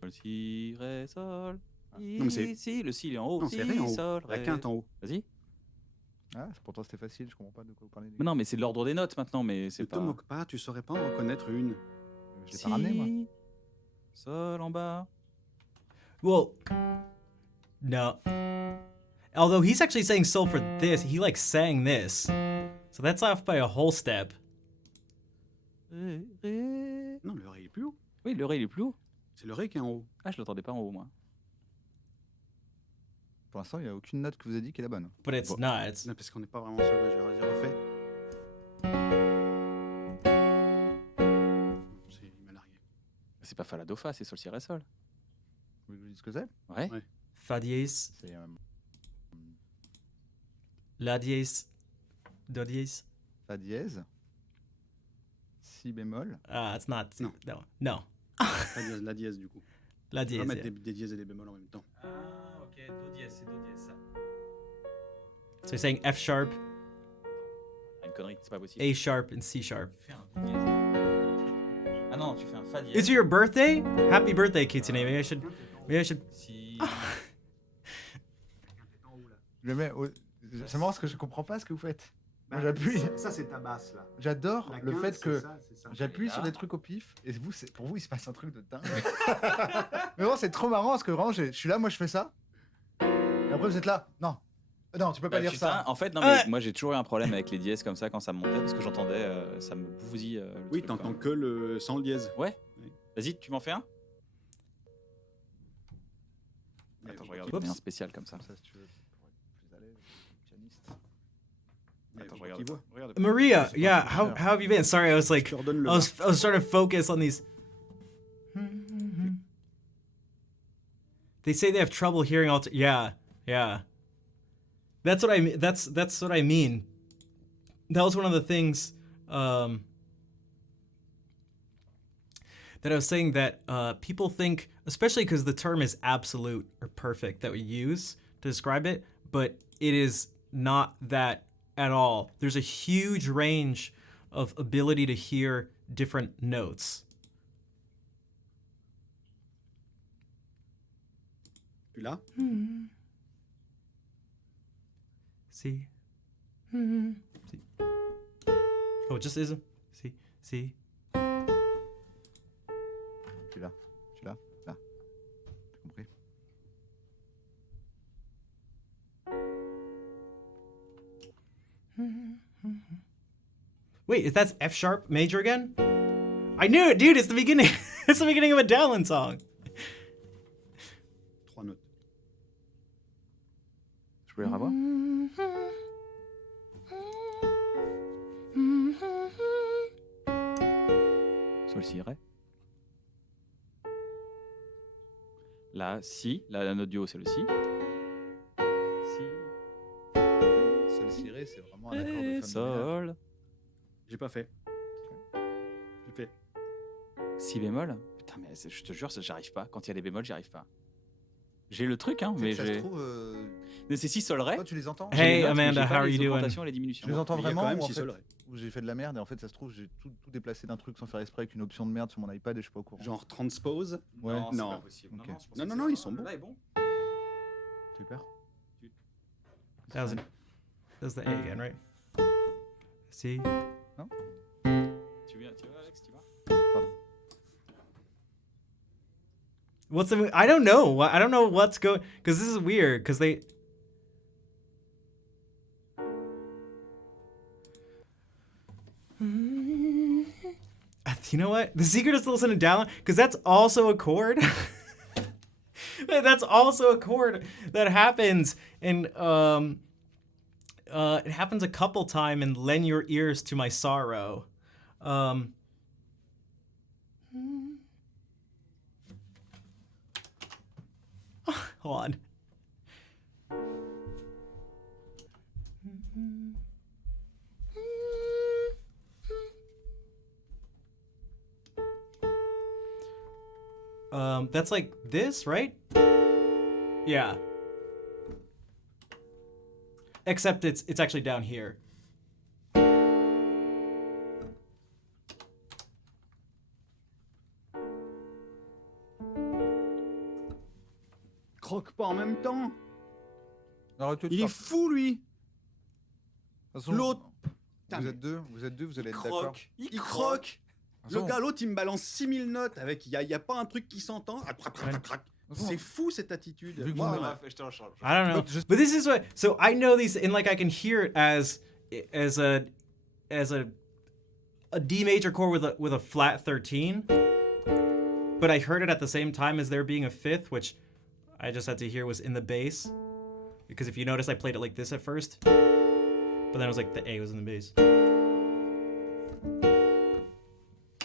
sol, si, ré, sol. Non, mais c'est- Si, le si, il est en haut. Non, si, c'est ré en haut. sol, La ré. quinte en haut. Vas-y. Ah, pour toi, c'était facile. Je comprends pas de quoi vous parlez. Mais non, mais c'est l'ordre des notes maintenant, mais Ne c'est te pas. moque pas, tu saurais pas en reconnaître une. Je l'ai pas ramené, moi. Sol en bas. Well, no. Although he's actually saying sol for this, he like sang this. So that's off by a whole step. Ré, ré. Non, le ré est plus haut. Oui, le ré, il est plus haut. C'est le ré qui est en haut. Ah, je l'entendais pas en haut, moi. Pour l'instant, il n'y a aucune note que vous avez dit qui est la bonne. But it's Bon. not. It's Non, parce qu'on n'est pas vraiment sur le majeur. Vas-y, refais. Il m'a largué. C'est pas fa la do fa, c'est sol si ré sol. Vous voulez que je vous dise ce que c'est? Ouais. Ouais. fa dièse, C'est la dièse, do dièse. Fa dièse, Si bémol, It's not. No. No. No. La dièse, du coup. La On va dièse. mettre Yeah. des dièses et des bémols en même temps. Ok. Do dièse, c'est do dièse. So you're saying F sharp, Une connerie, c'est pas possible. A sharp, and C sharp. Tu fais un do dièse. Ah non, tu fais un fa dièse. Is it your birthday? Happy birthday, Kitsune. Maybe I should. Si. je le mets c'est marrant parce que je comprends pas ce que vous faites. Moi, j'appuie. Ça, c'est ta basse, là. J'adore La le 15, fait que c'est ça. j'appuie Et sur là des trucs au pif et vous, pour vous, il se passe un truc de dingue. Mais vraiment, c'est trop marrant parce que vraiment, je suis là, moi, je fais ça. Et après, vous êtes là. Non. Non, tu peux pas Bah, dire putain, ça. en fait, non, mais moi j'ai toujours eu un problème avec les dièses comme ça quand ça me montait parce que j'entendais, ça me bousille. Le Oui, truc, t'entends quoi. que le sans le dièse. Ouais. Oui. Vas-y, tu m'en fais un. Mais Attends, je vous- regarde. Oups. Un spécial comme ça. Comme ça, si tu veux, pour être plus à l'aise, pianiste. mais Attends, je vous regarde. qui voit. Regarde. Maria, C'est yeah. pas How have you been? Sorry, I was like, Je te redonne le I was trying to focus on these. They say they have trouble hearing yeah. That's what I mean. That's what I mean. That was one of the things that I was saying that people think, especially because the term is absolute or perfect that we use to describe it, but it is not that at all. There's a huge range of ability to hear different notes. Tu l'as? See? See? Oh, it just isn't. See? See? Tu l'as. Là. T'as compris? Wait, is that F sharp major again? I knew it, dude. It's the beginning. It's the beginning of a Dallin song. 3 notes. Je voulais revoir. Sol si ré. Là, si. Là, la note du haut, c'est le si. Si. Sol si ré, c'est vraiment un accord de femme de ménage. Sol. J'ai pas fait. J'ai fait. Si bémol. Putain, mais je te jure, j'arrive pas. Quand il y a des bémols, j'y arrive pas. J'ai le truc, hein, mais Ça se j'ai. trouve, Mais c'est si sol ré. toi, tu les entends? Hey, J'ai les notes, mais Amanda, j'ai pas how are les you doing? augmentations et les diminutions. Je les entends Il y a vraiment quand même ou en si fait, sol ré. où j'ai fait de la merde et en fait, ça se trouve, j'ai tout déplacé d'un truc sans faire exprès avec une option de merde sur mon iPad et je suis pas au courant. Genre transpose. Ouais. Non, c'est Non. pas possible. Ok. je pense Non, que non, c'est non, bon. ils sont bons. Là est bon. Super. That was the A again, right? See? Tu viens, Alex, tu vas. What's the? I don't know. I don't know what's going. Because this is weird. Because they. You know what? The secret is to listen to Dallin, because that's also a chord. That's also a chord that happens in it happens a couple times in "Lend Your Ears to My Sorrow." Hold on. That's like this, right? Yeah. Except it's actually down here. Croque pas en même temps. Arrêtez de Il est faire- fou, lui. De toute façon, L'autre. Putain, Vous mais êtes deux, vous allez il être d'accord. croque. Il croque. De toute Le façon- gars, l'autre, il me balance 6000 notes avec. Il y a pas un truc qui s'entend. Ah, crac, crac, crac, crac. de toute façon, C'est fou cette attitude. Vu que Moi, vous ouais. m'avez- Je te le change. I don't know. But just- But this is what so I know these and like I can hear it as a D major chord with a flat 13. But I heard it at the same time as there being a fifth, which I just had to hear was in the bass. Because if you notice, I played it like this at first, but then I was like the A was in the bass.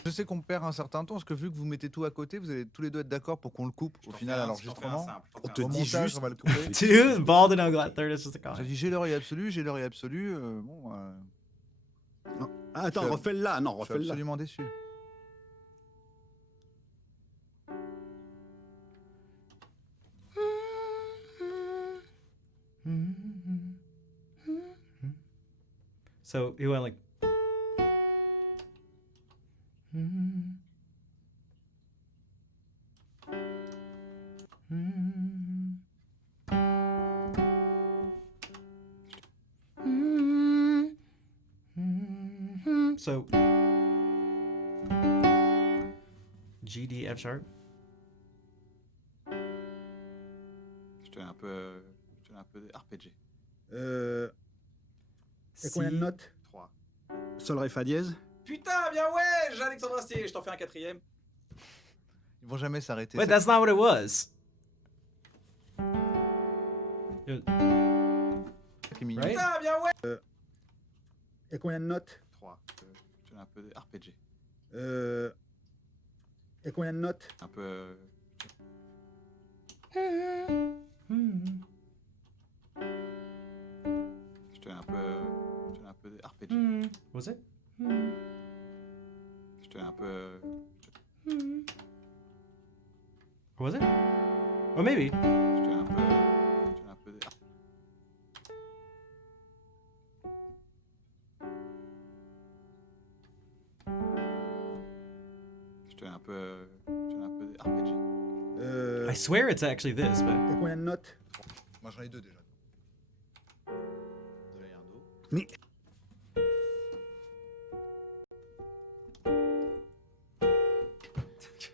Je sais qu'on perd un certain temps, parce que vu que vous mettez tout à côté, vous allez tous les deux être d'accord pour qu'on le coupe au final à l'enregistrement. On te Au dit montage, juste. on va le couper. Dude, bald and ugly at third is just a J'ai comment. dit j'ai l'oreille absolue, j'ai l'oreille absolue. Bon, Ah, attends, Je suis- refais-le là. Non, je suis refais-le là. absolument déçu. So he went like. So G D F sharp. Je te mets un peu, RPG. Et combien de notes 3. Sol, ré, fa dièse. Putain, bien ouais, Jean-Alexandre Astier, je t'en fais un 4ème. Ils vont jamais s'arrêter. Wait, C'est- that's not what it was. c'est ça qui est mignon. Right? Putain, bien ouais. Et combien de notes 3. Je te mets un peu RPG. Et combien de notes Un peu. Je te mets un peu RPG. Was it? Je te mets un peu. Or was it? Or maybe. Je te mets un peu. Je te mets un peu. Je te mets un peu. Je te mets un peu RPG. I swear it's actually this, but Et combien de notes Moi j'en ai deux déjà. Vous avez un dos. Mais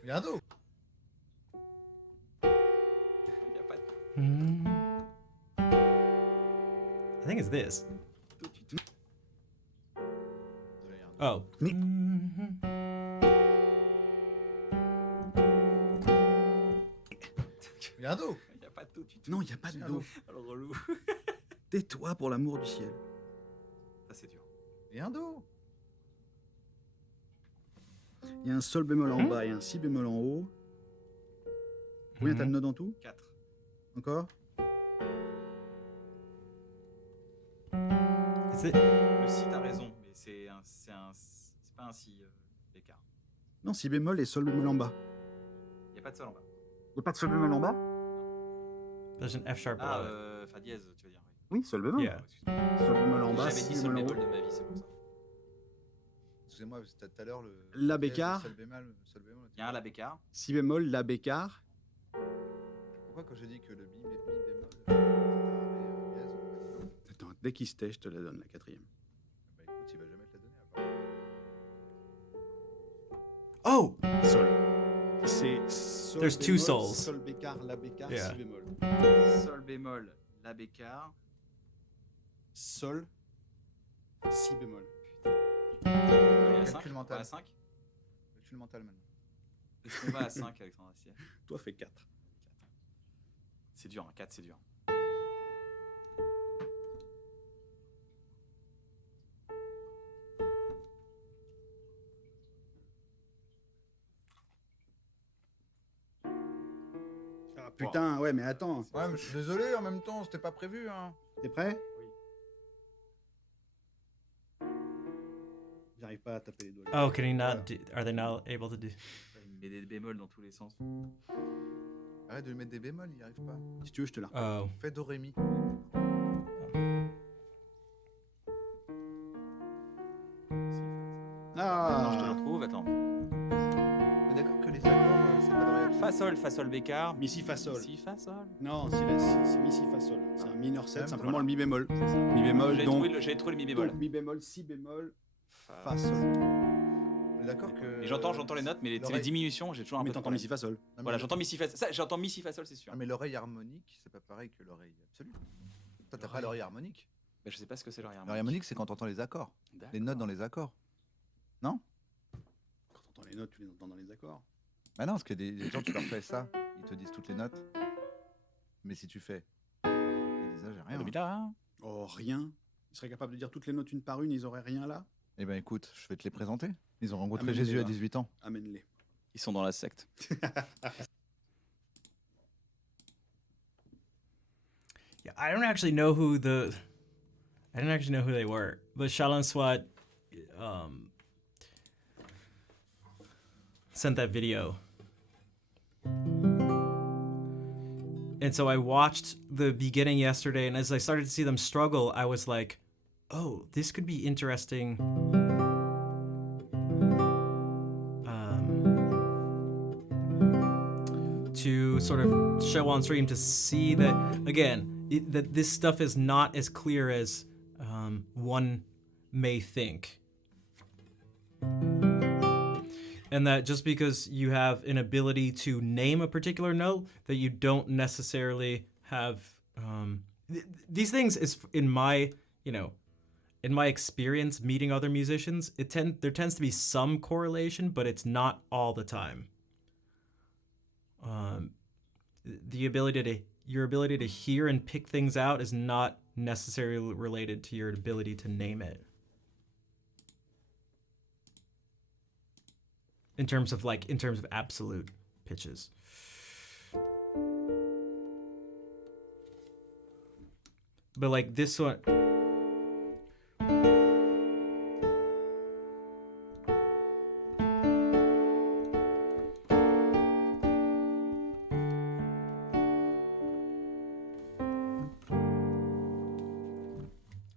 Il y a un dos. Y a pas de. I think it's this. Vous avez un dos. Oh. Mais- Il y a un dos. Y a pas de tout de suite. non, il n'y a pas de C'est un do. do. Alors relou. Tais-toi pour l'amour du ciel. Ça c'est dur. Il y a un dos. Il y a un sol bémol en bas et un si bémol en haut. Combien t'as de notes en tout 4. Encore Is it? Le si t'as raison, mais c'est pas un si l'écart. Non, si bémol et sol bémol en bas. Y a pas de sol en bas. Il n'y a pas de sol bémol en bas There's an F sharp Ah, below it. fa dièse, tu veux dire. Oui. Oui, sol bémol. Yeah. Excuse-moi. Sol bémol en J'ai bas, jamais si dit sol bémol en bémol haut. de ma vie, c'est pour ça. Excusez-moi, c'était tout à l'heure le. La bécart. Sol bémol, sol bémol. Y a un la bécard. Si bémol, la bécart. Pourquoi quand j'ai dit que le mi bémol, c'était un ré dièse, on m'a dit non. Attends, dès qu'il se tait, je te la donne, la quatrième. Bah écoute, il va jamais te la donner. apparemment. Oh! Sol. C'est sol There's two bémol, sols. Sol bécart, la bécart, Yeah. si bémol. Sol bémol, la bécard. Sol, si bémol. On est à Calcul 5. On mental. va à 5. Calcul mental maintenant. Est-ce qu'on va à 5, Alexandre Astier? Toi, fais 4. C'est dur, hein, 4 c'est dur. Ah putain, ouais, mais attends. Ouais, mais je suis désolé, en même temps, c'était pas prévu. Hein. T'es prêt Oui. J'arrive pas à taper les doigts. Oh, can he not? Do, are they not able to do? Il met des bémols dans tous les sens. Arrête de lui mettre des bémols, il n'y arrive pas. Si tu veux, je te la. Oh. Fais do ré mi. Non, je te le Ah retrouve, attends. On est d'accord que les accords, c'est pas de ré absolu. Fa sol bécard. Mi, si, fa, sol. Si, fa sol. Non, c'est mi, si, fa, sol. C'est un mineur 7, Même simplement voilà. le mi bémol. C'est ça. Mi bémol, J'avais donc, trouvé le mi bémol. donc mi bémol, si bémol, Fa fa, sol. On est d'accord que. Et j'entends les notes, mais les l'oreille- diminutions, j'ai toujours un Mais peu de t'entends mi, problème. si, fa, sol. Non, mais Voilà, le- j'entends mi si fa sol. Ça, j'entends mi si fa sol, c'est sûr. Ah, mais l'oreille harmonique, c'est pas pareil que l'oreille absolue. Toi, t'as pas l'oreille harmonique. Mais je sais pas ce que c'est l'oreille L'oreille harmonique, c'est quand t'entends les accords. Les notes dans les accords. Non? Quand t'entends les notes, tu les entends dans les accords. Bah non, parce que des gens, tu leur fais ça, ils te disent toutes les notes. Mais si tu fais. Il y a des J'exagère rien. Dolby là, hein. Oh, rien. Ils seraient capables de dire toutes les notes une par une, ils auraient rien là. Eh ben écoute, je vais te les présenter. Ils ont rencontré Amène-les Jésus à là. 18 ans. Amène-les. Ils sont dans la secte. Yeah, I didn't actually know who they were, but Shaolin Swat sent that video. And so I watched the beginning yesterday, and as I started to see them struggle, I was like, oh, this could be interesting. To sort of show on stream to see that, again, that this stuff is not as clear as one may think. And that just because you have an ability to name a particular note, that you don't necessarily have these things is in my experience meeting other musicians, there tends to be some correlation, but it's not all the time. Your ability to hear and pick things out is not necessarily related to your ability to name it. In terms of absolute pitches. But like this one.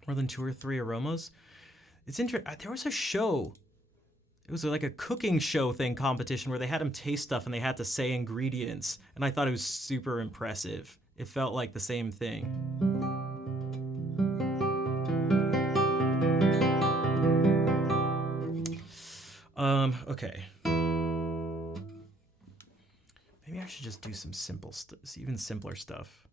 More than 2 or 3 aromas. It's interesting. There was a show. It was like a cooking show thing competition where they had them taste stuff and they had to say ingredients. And I thought it was super impressive. It felt like the same thing. Okay. Maybe I should just do some simple stuff, even simpler stuff.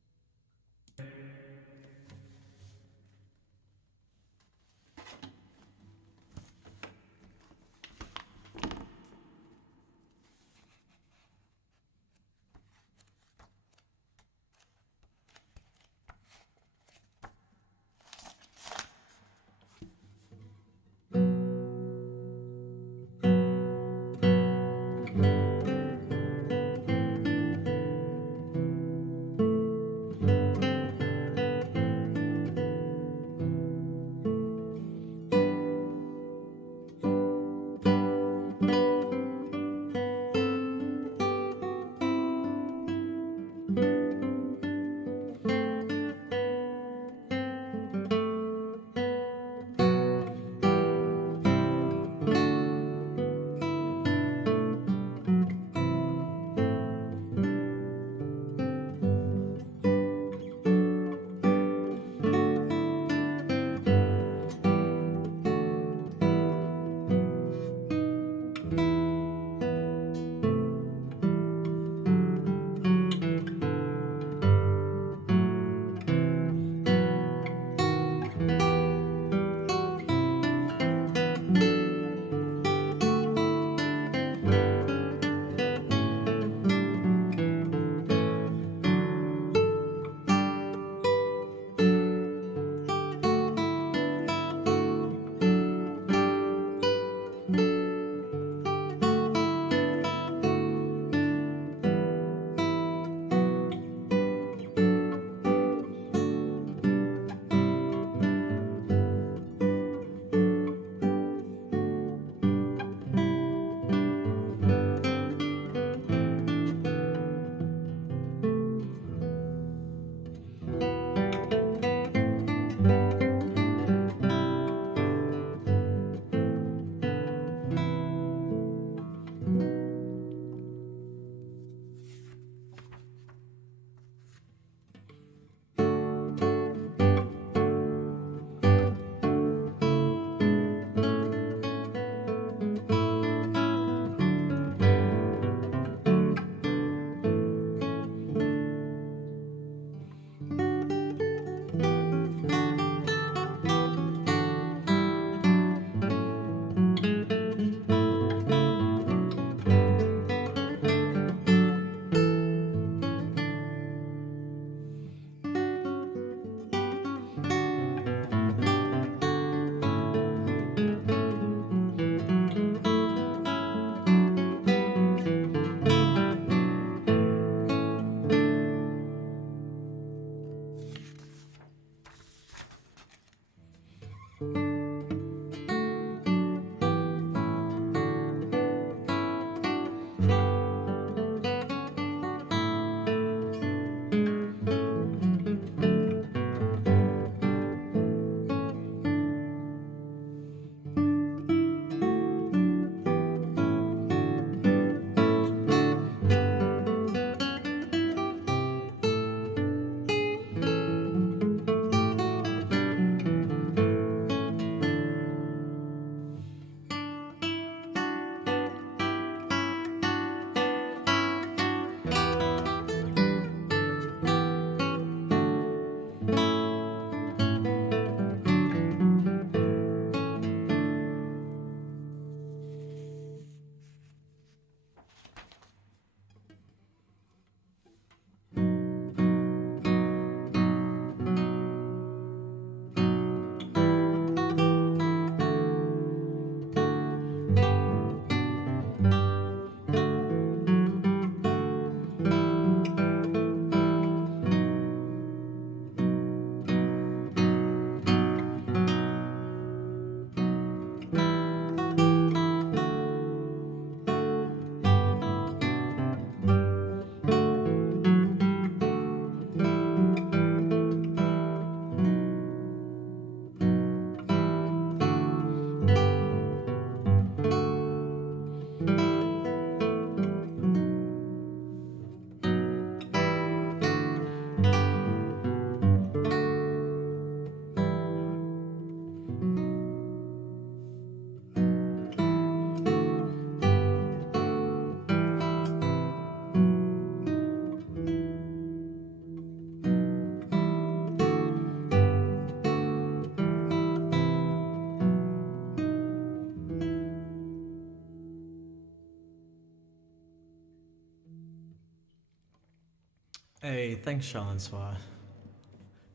Hey, thanks, Sean Swa.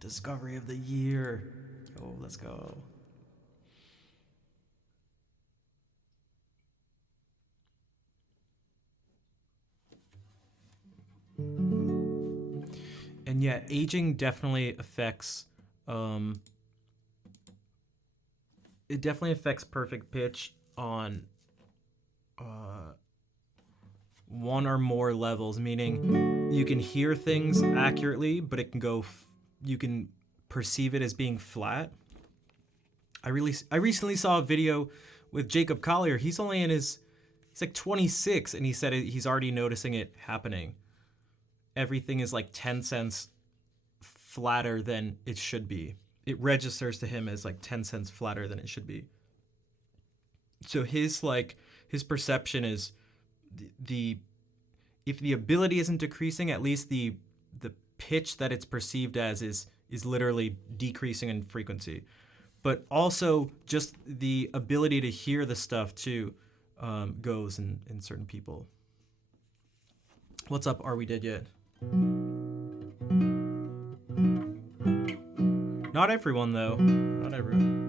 Discovery of the year. Yo, let's go. And yeah, aging definitely affects it definitely affects perfect pitch on one or more levels, meaning you can hear things accurately, but it can go you can perceive it as being flat. I recently saw a video with Jacob Collier. He's like 26, and he said he's already noticing it happening. Everything is like 10 cents flatter than it should be. It registers to him as like 10 cents flatter than it should be. So his perception is if the ability isn't decreasing, at least the pitch that it's perceived as is literally decreasing in frequency. But also just the ability to hear the stuff too goes in certain people. What's up? Are we dead yet? Not everyone, though. Not everyone.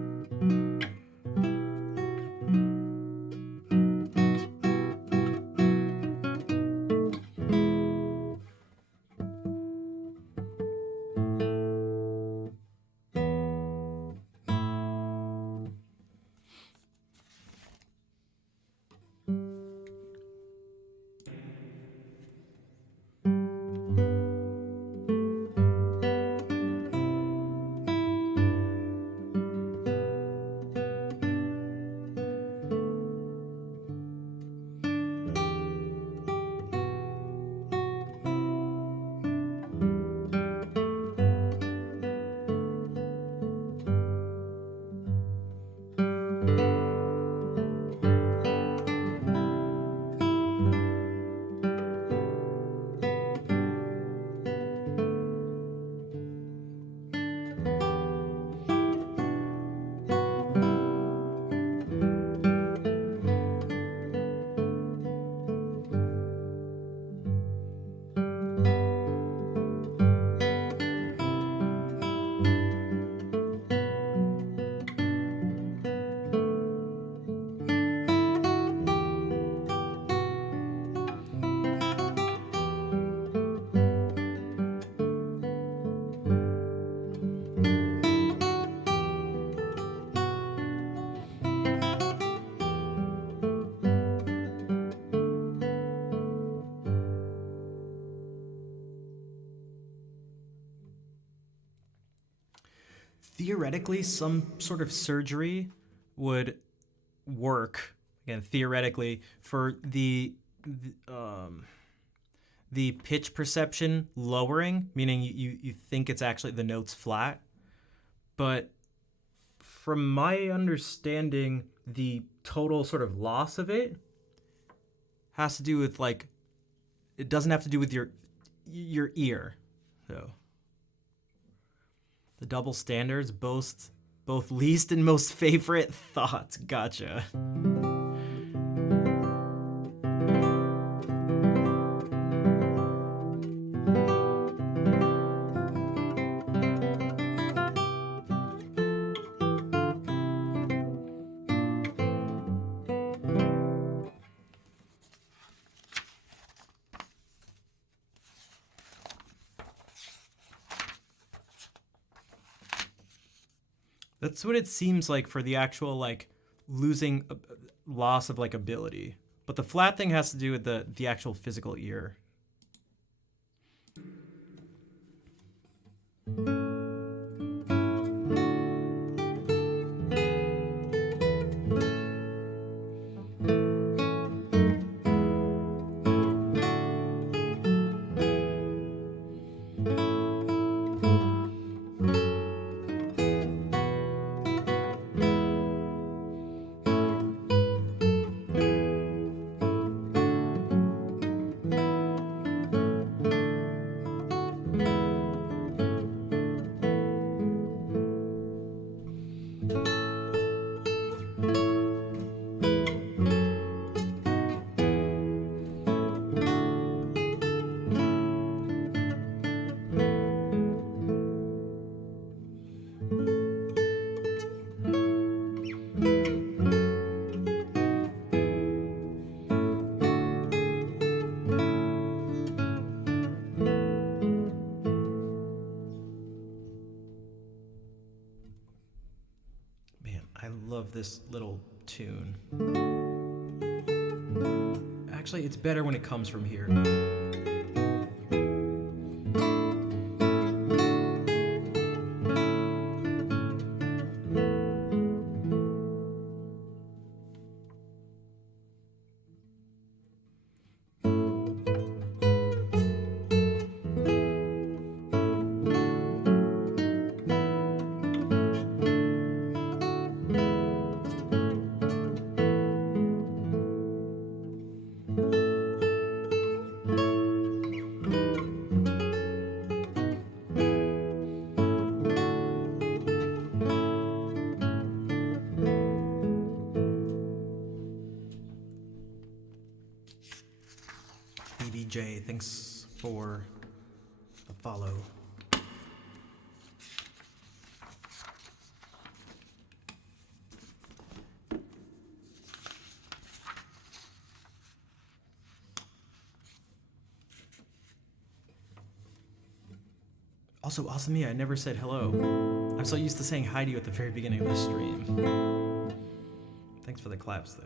Theoretically, some sort of surgery would work, again, theoretically, for the pitch perception lowering, meaning you think it's actually the note's flat. But from my understanding, the total sort of loss of it has to do with it doesn't have to do with your ear, though. The double standards boast both least and most favorite thoughts. Gotcha. That's what it seems like for the actual losing loss of ability. But the flat thing has to do with the actual physical ear. love this little tune. Actually, it's better when it comes from here. BBJ, thanks for the follow. Also, Asami, I never said hello. I'm so used to saying hi to you at the very beginning of the stream. Thanks for the claps, though.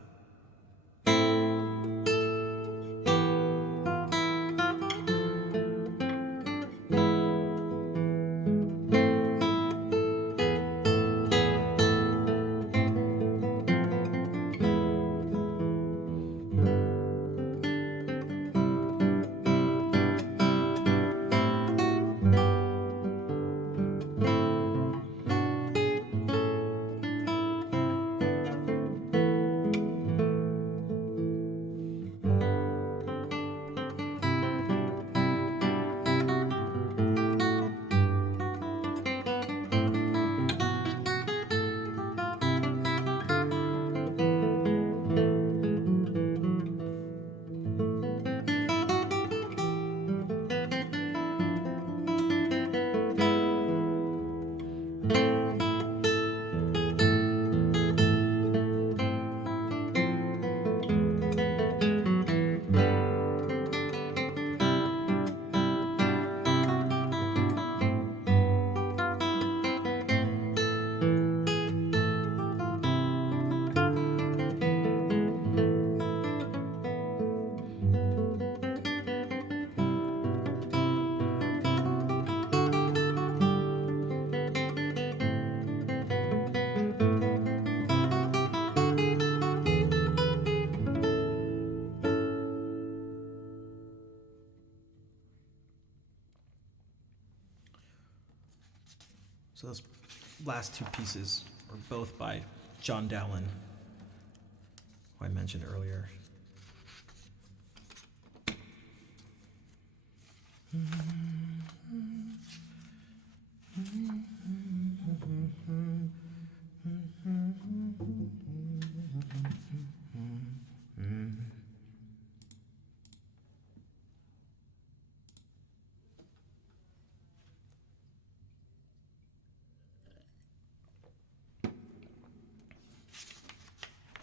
So those last two pieces are both by John Dowland, who I mentioned earlier.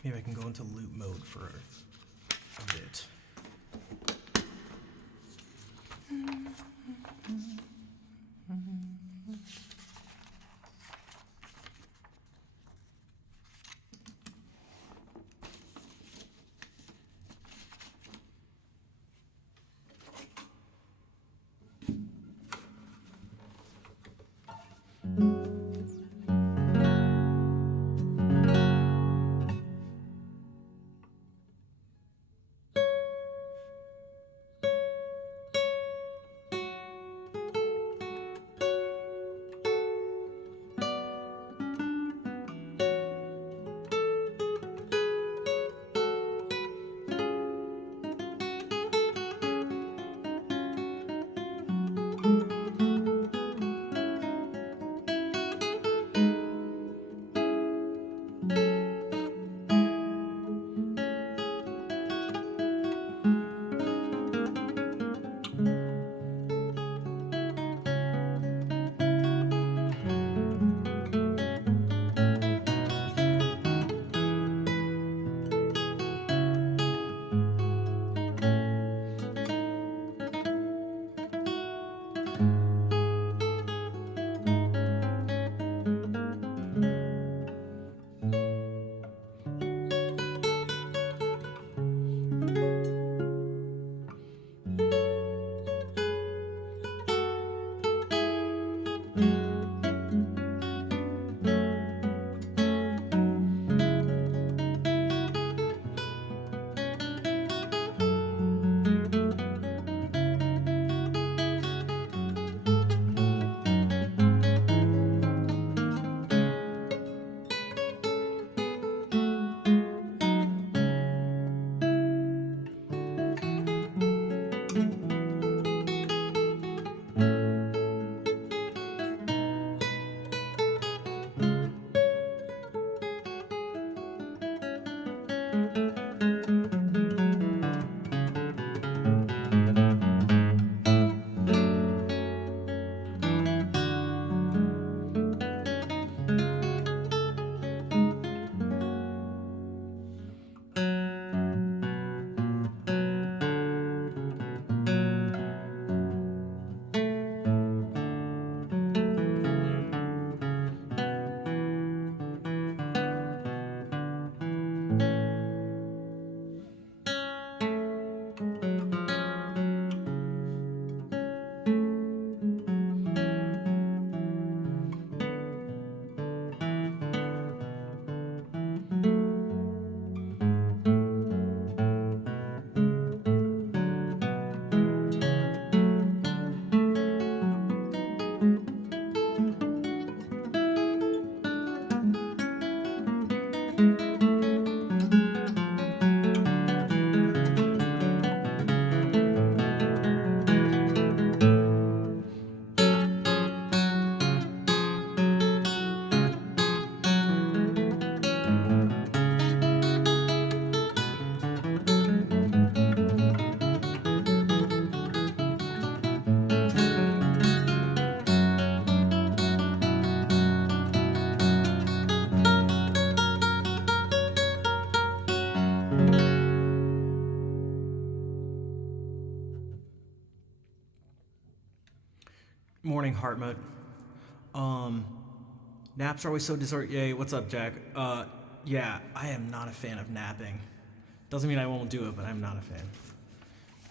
Maybe I can go into loop mode for a bit. Morning, Hartmut. Naps are always so Yay, what's up, Jack? Yeah, I am not a fan of napping. Doesn't mean I won't do it, but I'm not a fan.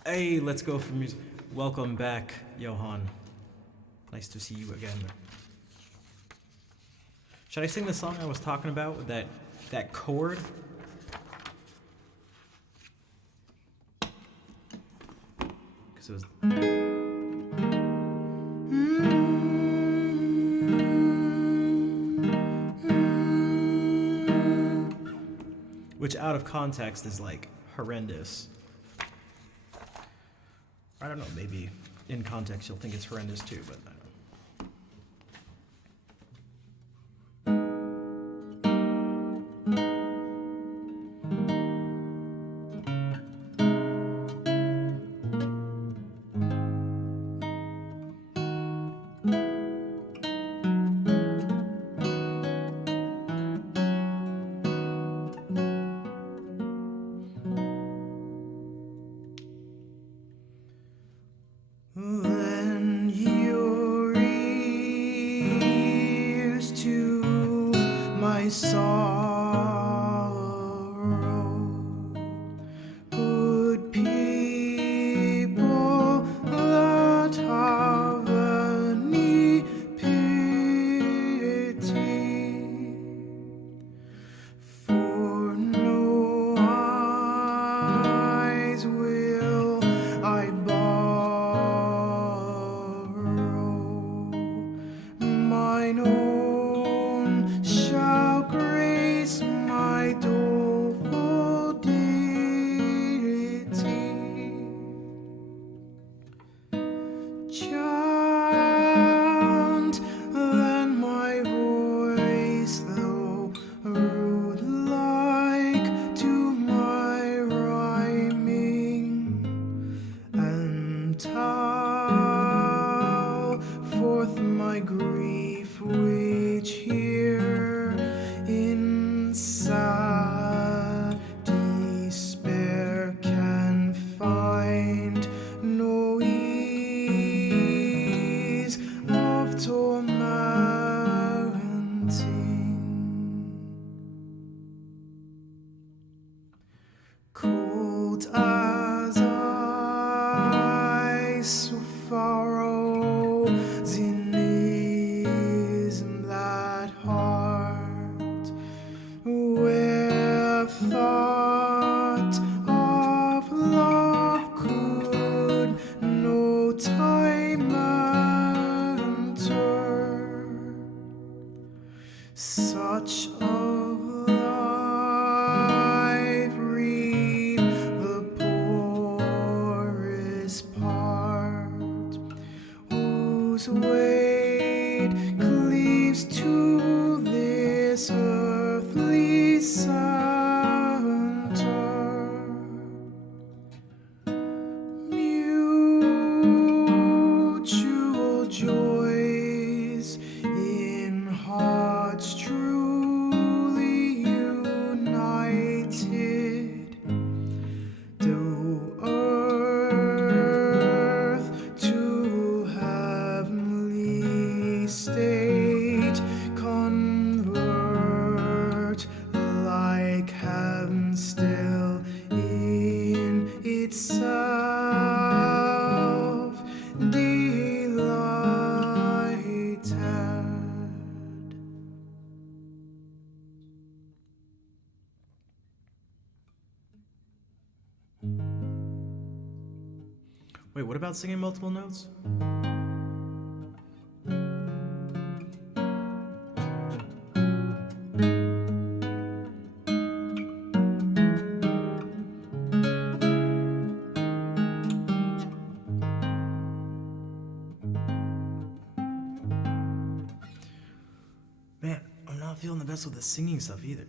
Hey, let's go for music. Welcome back, Johan. Nice to see you again. Should I sing the song I was talking about with that chord? Because it was... Which out of context is like horrendous. I don't know, maybe in context you'll think it's horrendous too, but I don't know. Lend your ears to my sorrow, good people that have any pity, for no eyes will I mine own shall grace my doleful deity. Chant then my voice, though rude like to my rhyming, and tell forth my grief, which here in sad despair can find no ease of tormenting. Cold as ice, so furrows in that heart, where thought of love could no time enter. Such of life reap the poorest part, whose weight cleaves to this earthly center. Mutual joys in hearts truly united, though earth to heavenly state convert, like heaven still in itself delighted. Wait, what about singing multiple notes? Man, I'm not feeling the best with the singing stuff either.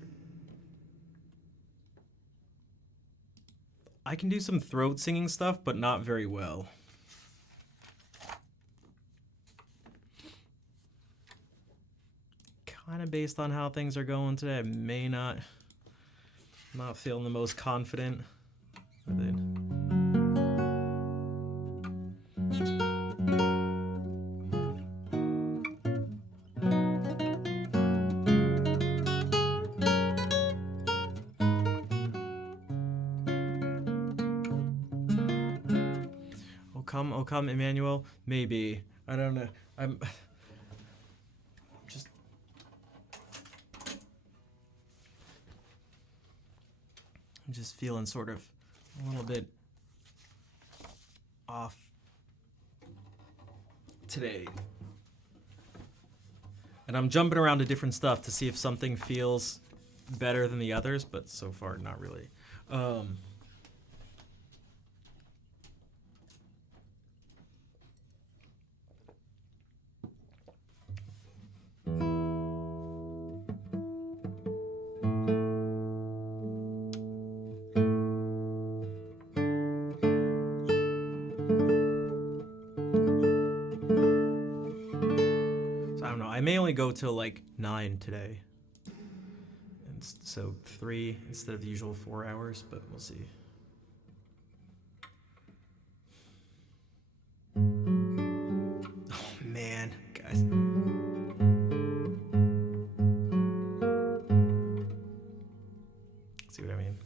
I can do some throat singing stuff, but not very well. Kind of based on how things are going today, I may not feeling the most confident with it. come, Emmanuel. Maybe. I don't know. I'm just. I'm just feeling sort of a little bit off today. And I'm jumping around to different stuff to see if something feels better than the others, but so far not really. So I don't know. I may only go till like 9 today. And so 3 instead of the usual 4 hours, but we'll see. Oh man, guys. See what I mean?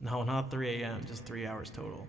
No, not 3 a.m., just 3 hours total.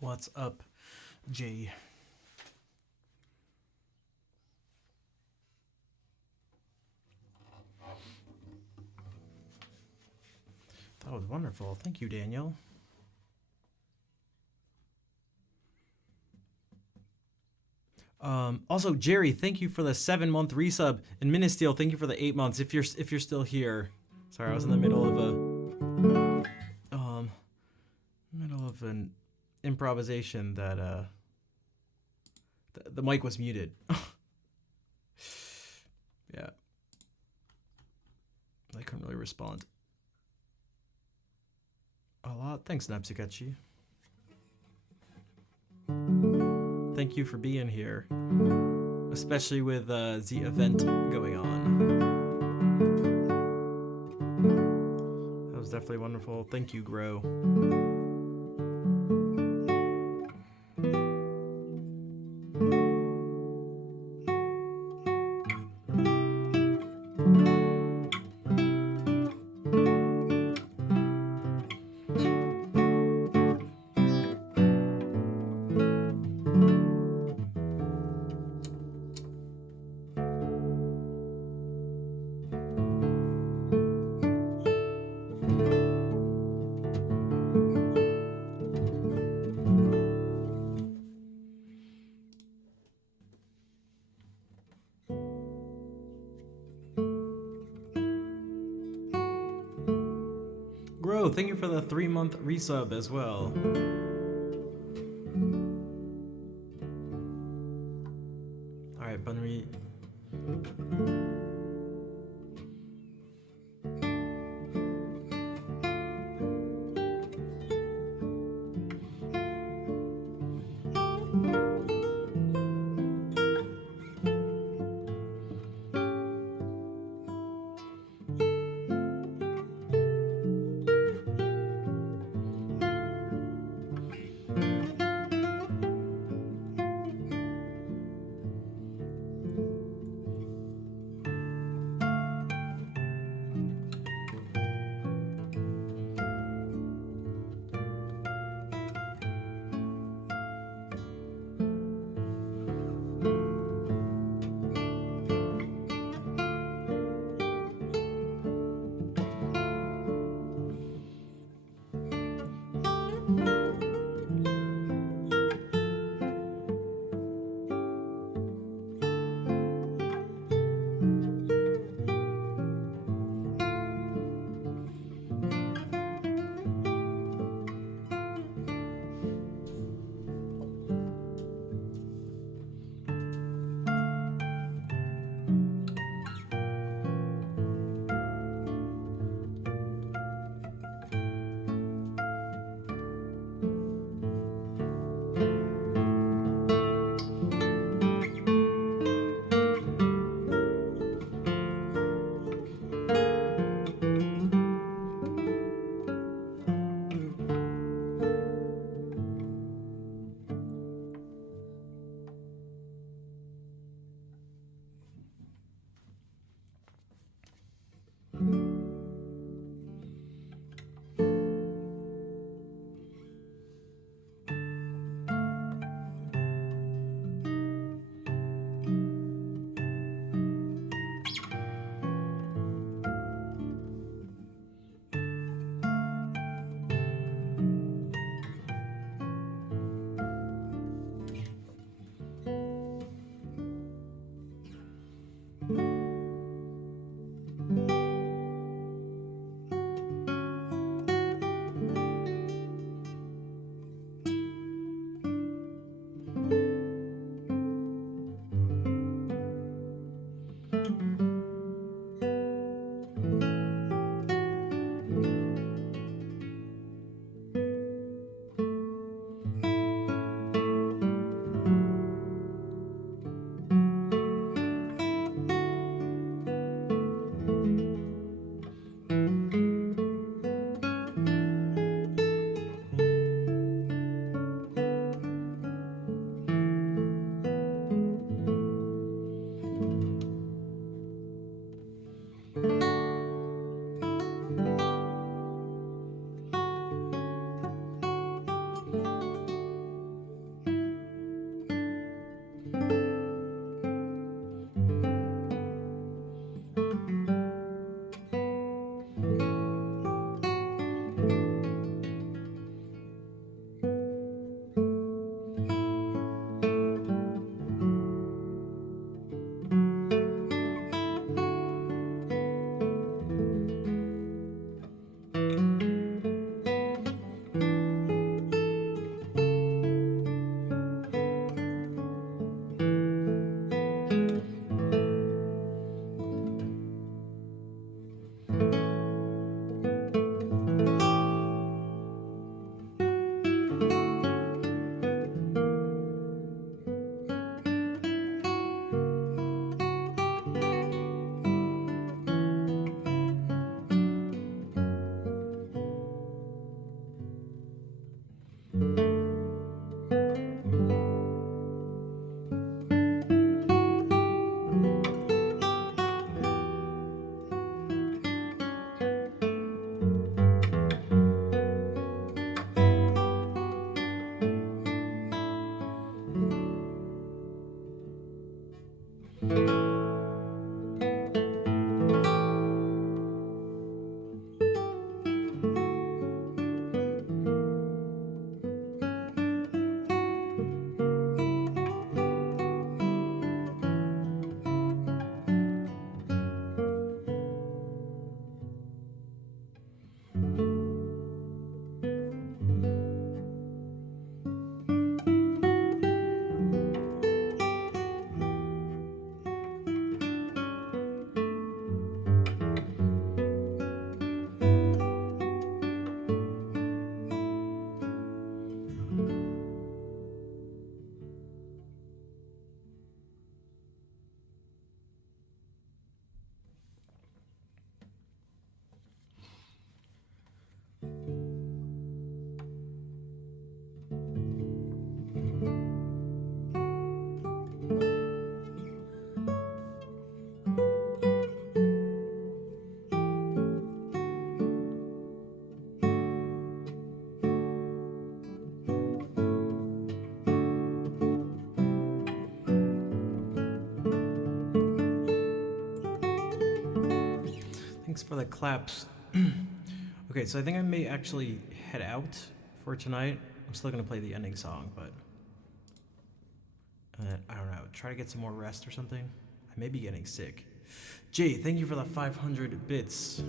What's up, Jay? That was wonderful. Thank you, Daniel. Also, Jerry, thank you for the 7-month resub, and Ministeel, thank you for the 8 months. If you're still here, sorry, I was in the middle of an improvisation that the mic was muted. Yeah, I couldn't really respond. A lot. Thanks, Napsukachi. Thank you for being here, especially with the event going on. That was definitely wonderful. Thank you, Grow. Grow, thank you for the 3-month resub as well. Alright, Bunry. Thanks for the claps. Okay, so I think I may actually head out for tonight. I'm still gonna play the ending song, but I don't know. Try to get some more rest or something. I may be getting sick. Jay, thank you for the 500 bits.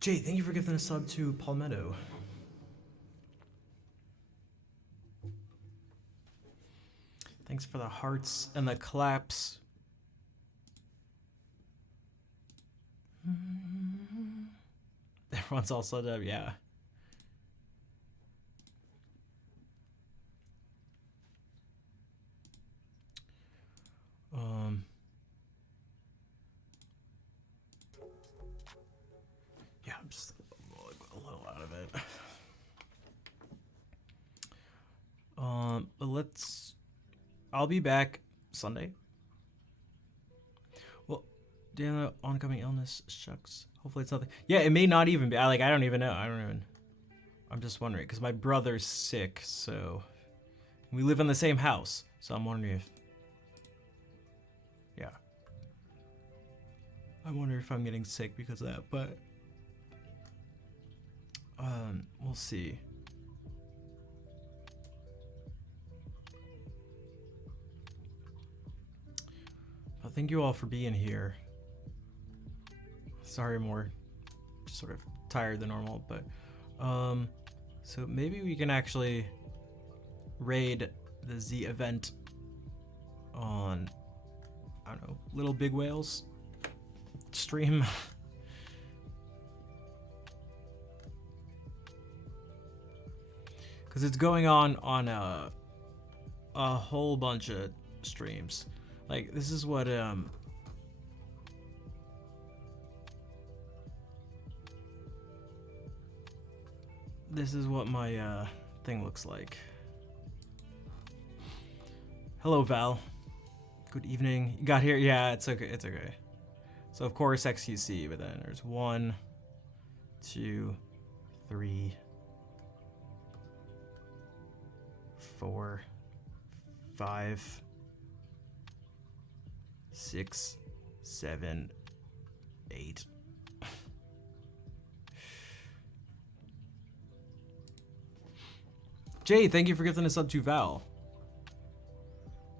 Jay, thank you for giving a sub to Palmetto. Thanks for the hearts and the claps. Everyone's all subbed up, yeah. Yeah, I'm just a little out of it. But I'll be back Sunday. Well, damn, the oncoming illness, shucks. Hopefully it's nothing. Yeah, it may not even be. I don't even know. I'm just wondering, because my brother's sick, so we live in the same house. So I'm wondering if, yeah. I wonder if I'm getting sick because of that, but we'll see. Well, thank you all for being here. Sorry, I'm more just sort of tired than normal, but so maybe we can actually raid the Z event on, I don't know, Little Big Whales stream. Because it's going on a whole bunch of streams. Like, this is what this is what my thing looks like. Hello, Val. Good evening. You got here? Yeah, it's okay. It's okay. So of course XQC, but then there's 1, 2, 3, 4, 5, 6, 7, 8. Jay, thank you for gifting us up to Val.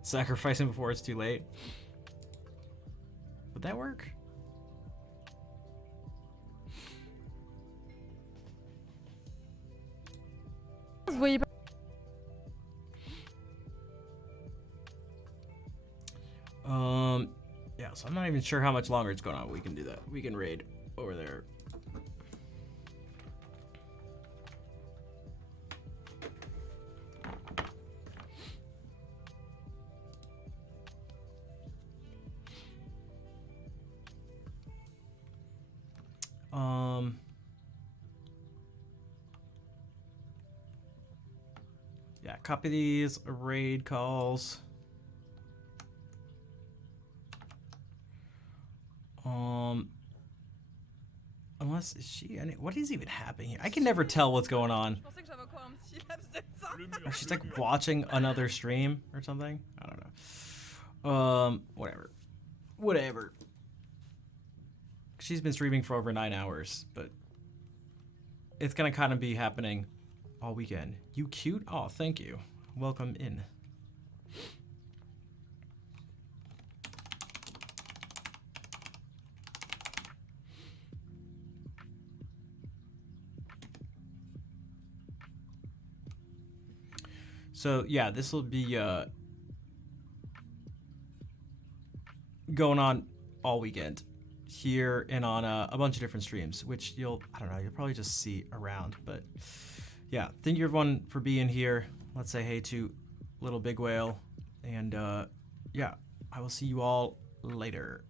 Sacrificing before it's too late. Would that work? Vous voyez pas. Yeah, so I'm not even sure how much longer it's going on. We can do that. We can raid over there. Yeah, copy these raid calls. Unless is she any, what is even happening here? I can never tell what's going on. Je pensais que j'avais encore un petit laps de temps. Or she's like watching another stream or something. I don't know. Whatever. Whatever. She's been streaming for over 9 hours, but it's gonna kind of be happening all weekend. You cute? Oh, thank you. Welcome in. So yeah, this will be going on all weekend here and on a bunch of different streams, which you'll probably just see around. But yeah, thank you everyone for being here. Let's say hey to Little Big Whale, and yeah, I will see you all later.